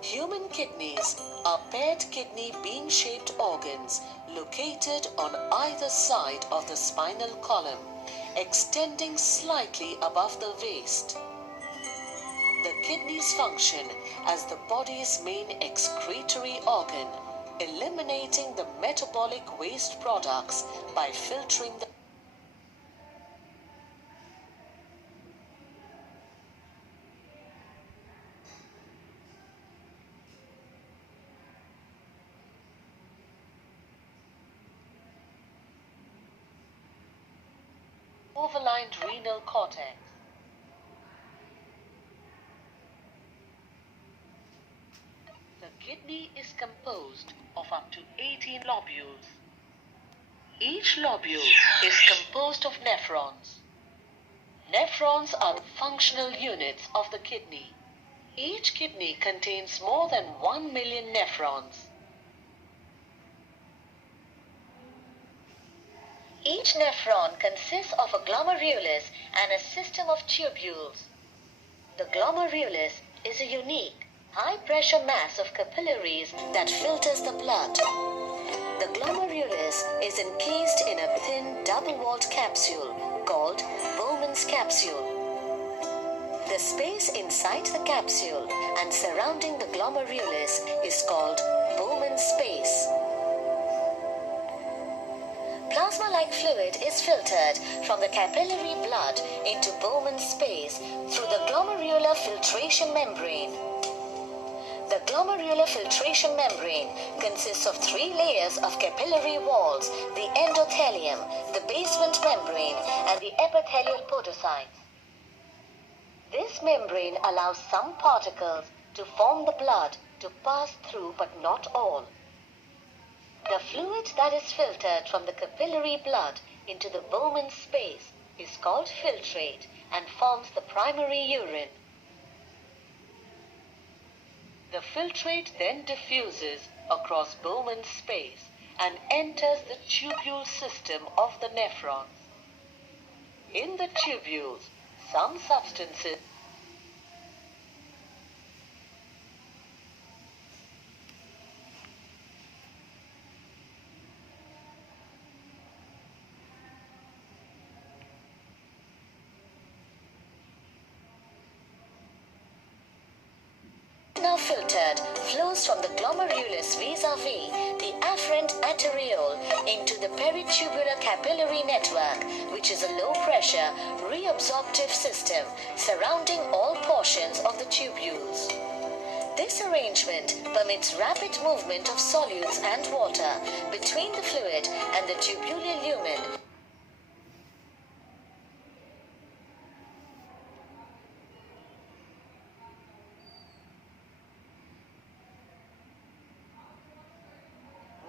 Human kidneys are paired kidney bean-shaped organs located on either side of the spinal column, extending slightly above the waist. The kidneys function as the body's main excretory organ, eliminating the metabolic waste products by filtering the overlined renal cortex. The kidney is composed of up to 18 lobules. Each lobule is composed of nephrons. Nephrons are the functional units of the kidney. Each kidney contains more than 1 million nephrons. Each nephron consists of a glomerulus and a system of tubules. The glomerulus is a unique, high-pressure mass of capillaries that filters the blood. The glomerulus is encased in a thin, double-walled capsule called Bowman's capsule. The space inside the capsule and surrounding the glomerulus is called Bowman's space. Plasma-like fluid is filtered from the capillary blood into Bowman's space through the glomerular filtration membrane. The glomerular filtration membrane consists of 3 layers of capillary walls: the endothelium, the basement membrane, and the epithelial podocytes. This membrane allows some particles to form the blood to pass through, but not all. The fluid that is filtered from the capillary blood into the Bowman's space is called filtrate and forms the primary urine. The filtrate then diffuses across Bowman's space and enters the tubule system of the nephrons. In the tubules, some substances now filtered flows from the glomerulus vis-a-vis the afferent arteriole into the peritubular capillary network, which is a low-pressure, reabsorptive system surrounding all portions of the tubules. This arrangement permits rapid movement of solutes and water between the fluid and the tubular lumen.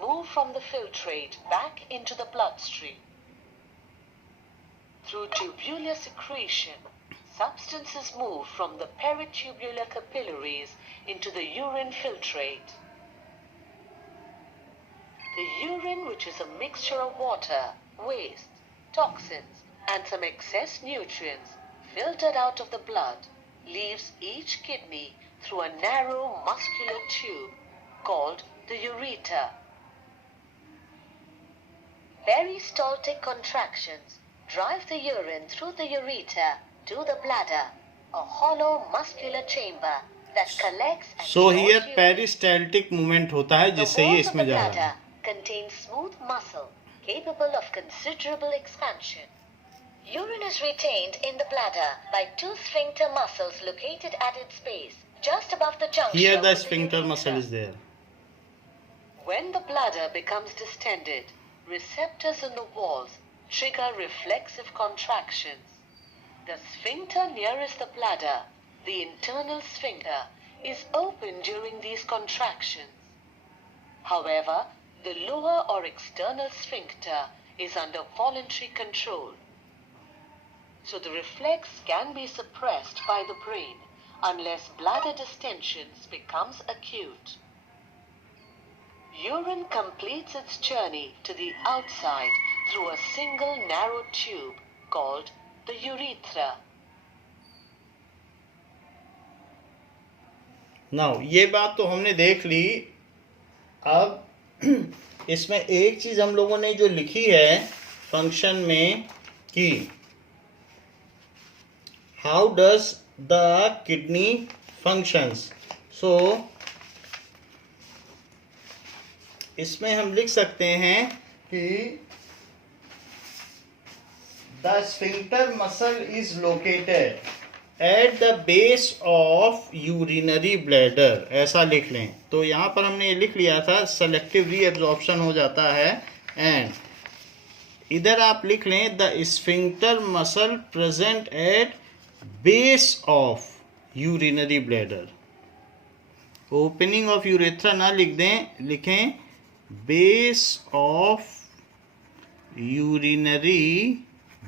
Move from the filtrate back into the bloodstream. Through tubular secretion, substances move from the peritubular capillaries into the urine filtrate. The urine, which is a mixture of water, waste, toxins, and some excess nutrients, filtered out of the blood, leaves each kidney through a narrow muscular tube called the ureter. Peristaltic contractions drive the urine through the ureter to the bladder, a hollow muscular chamber that collects and So here stores urine. peristaltic movement होता है The जिससे ये walls of इसमें the जा रहा है. bladder contain smooth muscle capable of considerable expansion. Urine is retained in the bladder by two sphincter muscles located at its base, just above the junction. Here the with sphincter urethra. muscle is there. When the bladder becomes distended, receptors in the walls trigger reflexive contractions. The sphincter nearest the bladder, the internal sphincter, is open during these contractions. However, the lower or external sphincter is under voluntary control. So the reflex can be suppressed by the brain unless bladder distensions becomes acute. Urine completes its journey to the outside through a single narrow tube called the urethra. Now, ये बात तो हमने देख ली. अब इसमें एक चीज हम लोगों ने जो लिखी है फंक्शन में कि how does the kidney functions. So इसमें हम लिख सकते हैं कि the sphincter muscle is located at the base of urinary bladder. ऐसा लिख लें. तो यहाँ पर हमने ये लिख लिया था सेलेक्टिव रीएब्जॉर्प्शन हो जाता है. एंड इधर आप लिख लें the sphincter muscle present at base of urinary bladder. Opening of urethra ना लिख दें, लिखें base of urinary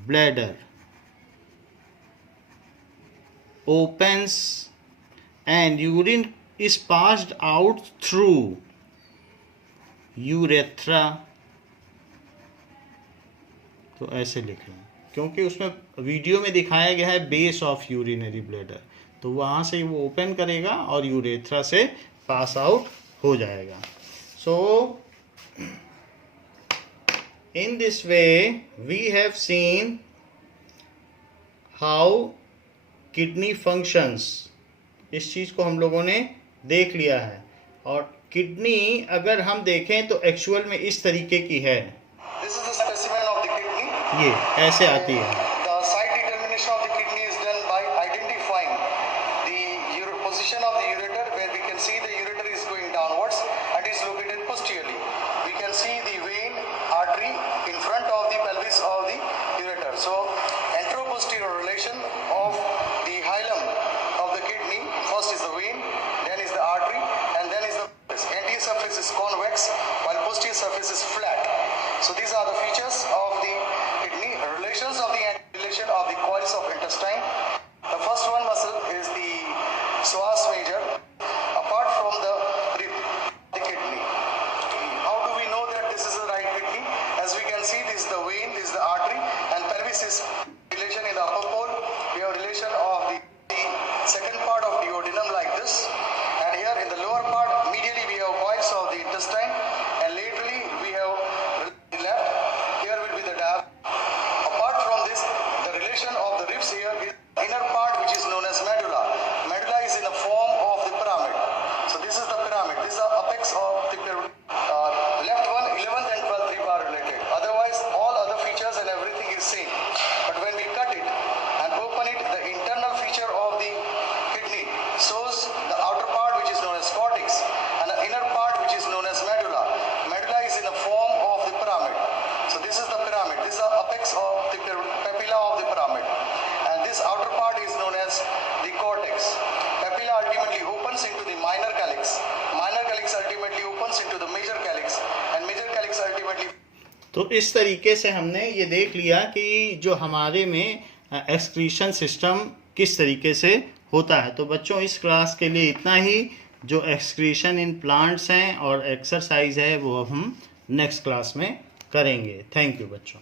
bladder opens and urine is passed out through urethra. तो ऐसे लिख लें क्योंकि उसमें वीडियो में दिखाया गया है बेस ऑफ यूरिनरी ब्लैडर. तो वहाँ से वो ओपन करेगा और यूरेथ्रा से पास आउट हो जाएगा. सो in this way we have seen how kidney functions. इस चीज को हम लोगों ने देख लिया है. और किडनी अगर हम देखें तो एक्चुअल में इस तरीके की है. This is the specimen of the kidney. ये ऐसे आती है. The site determination of the kidney is done by identifying the position of the ureter, where we can see the ureter is going downwards and is located posteriorly. We can see the vein, artery in front of the pelvis of the ureter. So anteroposterior relation of the hilum of the kidney, first is the vein, then is the artery, and then is the pelvis. Anterior surface is convex while posterior surface is flat. So these are the features of the kidney. Relations of the relation of the coils of intestine. The first one muscle is the psoas major apart from the rib, the kidney. How do we know that this is the right kidney? As we can see, this is the vein, this is the artery, and pelvis is relation in the upper pole. We have relation of the second part of the duodenum like this, and here in the lower part medially we have coils of the intestine, and laterally we have the left. Here will be the diaphragm. Apart from this, the relation of the ribs here is the inner part which is known as medulla. Medulla is in the form of the pyramid. So this is the pyramid. This is the apex of the pyramid. Left one, 11th and 12th rib are related. Otherwise all other features and everything is same. But when we cut it and open it, the internal feature of the kidney shows the outer part which is known as cortex and the inner part which is known as medulla. Medulla is in the form of the pyramid. So this is the pyramid. This is the apex of the papilla of the pyramid. And this outer part is known as the cortex. Papilla ultimately opens into the minor calyx. Minor calyx ultimately opens into the major calyx. And major calyx ultimately. तो इस तरीके से हमने ये देख लिया कि जो हमारे में एक्सक्रीशन सिस्टम किस तरीके से होता है. तो बच्चों इस क्लास के लिए इतना ही. जो एक्सक्रीशन इन प्लांट्स हैं और एक्सरसाइज है वो हम नेक्स्ट क्लास में करेंगे. थैंक यू बच्चों.